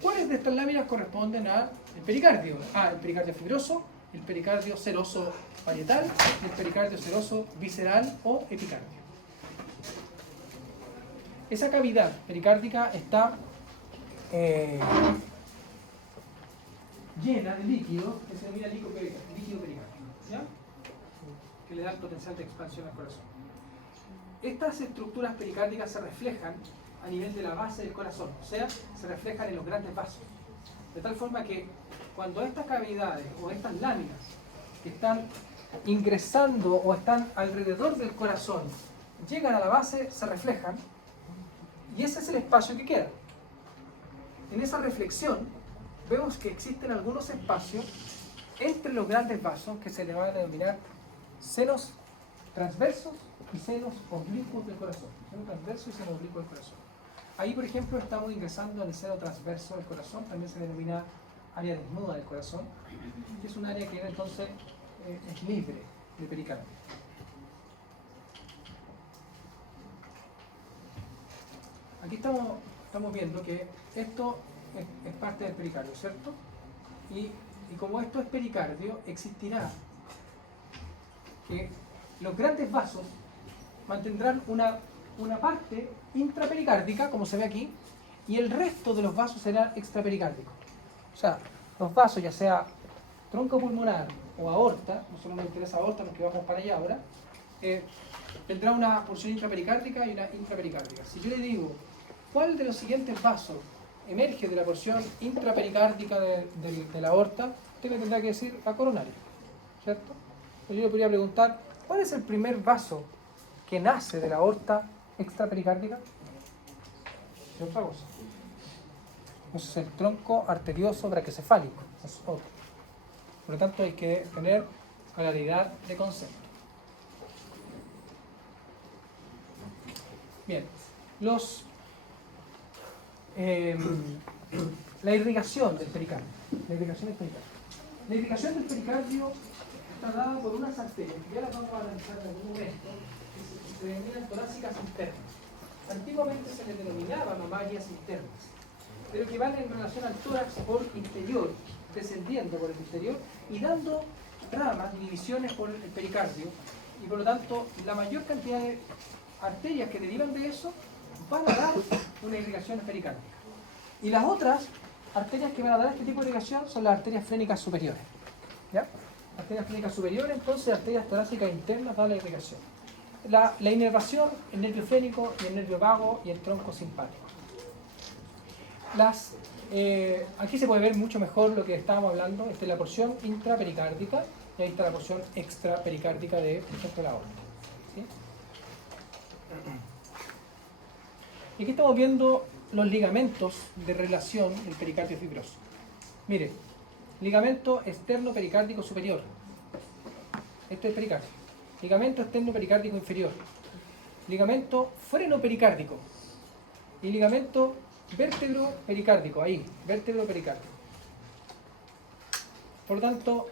¿Cuáles de estas láminas corresponden al pericardio? El pericardio fibroso, el pericardio seroso parietal, el pericardio seroso visceral o epicardio. Esa cavidad pericárdica está llena de líquido que se denomina líquido pericárdico, ¿ya? Que le da el potencial de expansión al corazón. Estas estructuras pericárdicas se reflejan a nivel de la base del corazón, o sea, se reflejan en los grandes vasos. De tal forma que cuando estas cavidades o estas láminas que están ingresando o están alrededor del corazón llegan a la base, se reflejan, y ese es el espacio que queda. En esa reflexión vemos que existen algunos espacios entre los grandes vasos que se le van a denominar senos transversos y senos oblicuos del corazón. Seno transverso y seno oblicuo del corazón. Ahí, por ejemplo, estamos ingresando en el seno transverso del corazón, también se denomina área desnuda del corazón, que es un área que entonces es libre de pericardio. Aquí estamos viendo que esto es parte del pericardio, ¿cierto? Y como esto es pericardio, existirá que los grandes vasos mantendrán una parte intrapericárdica, como se ve aquí, y el resto de los vasos será extrapericárdicos. O sea, los vasos, ya sea tronco pulmonar o aorta, nosotros nos interesa aorta porque vamos para allá ahora, tendrá una porción intrapericárdica y una intrapericárdica. Si yo le digo, ¿cuál de los siguientes vasos emerge de la porción intrapericárdica de la aorta? Usted me tendrá que decir la coronaria, ¿cierto? Yo le podría preguntar, ¿cuál es el primer vaso que nace de la aorta extrapericárdica? Es otra cosa. Ese es el tronco arterioso brachiocefálico, es otro. Por lo tanto, hay que tener claridad de concepto. Bien, la irrigación del pericardio. La irrigación del pericardio está dada por unas arterias, que ya las vamos a analizar en algún momento, que se denominan torácicas internas. Antiguamente se les denominaba mamarias internas, pero que van en relación al tórax por interior, descendiendo por el interior y dando ramas, divisiones por el pericardio, y por lo tanto la mayor cantidad de arterias que derivan de eso van a dar una irrigación pericárdica. Y las otras arterias que van a dar este tipo de irrigación son las arterias frénicas superiores. ¿Ya? Arterias frénicas superiores, entonces arterias torácicas internas dan la irrigación. La inervación, el nervio frénico y el nervio vago y el tronco simpático. Aquí se puede ver mucho mejor lo que estábamos hablando. Esta es la porción intrapericárdica y ahí está la porción extrapericárdica de, por ejemplo, la aorta. ¿Sí? Y aquí estamos viendo los ligamentos de relación del pericardio fibroso. Mire, ligamento externo pericárdico superior. Este es pericardio. Ligamento externo pericárdico inferior. Ligamento freno pericárdico. Y ligamento vértebro pericárdico. Ahí, vértebro pericárdico. Por lo tanto,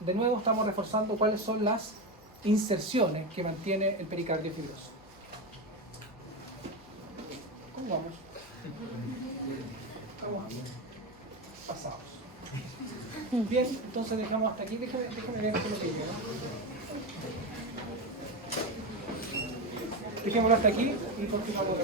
de nuevo estamos reforzando cuáles son las inserciones que mantiene el pericardio fibroso. ¿Cómo vamos? Vamos pasados. Bien, entonces dejamos hasta aquí. Déjame ver qué es lo que digo, ¿no? Dejémoslo hasta aquí y continuamos.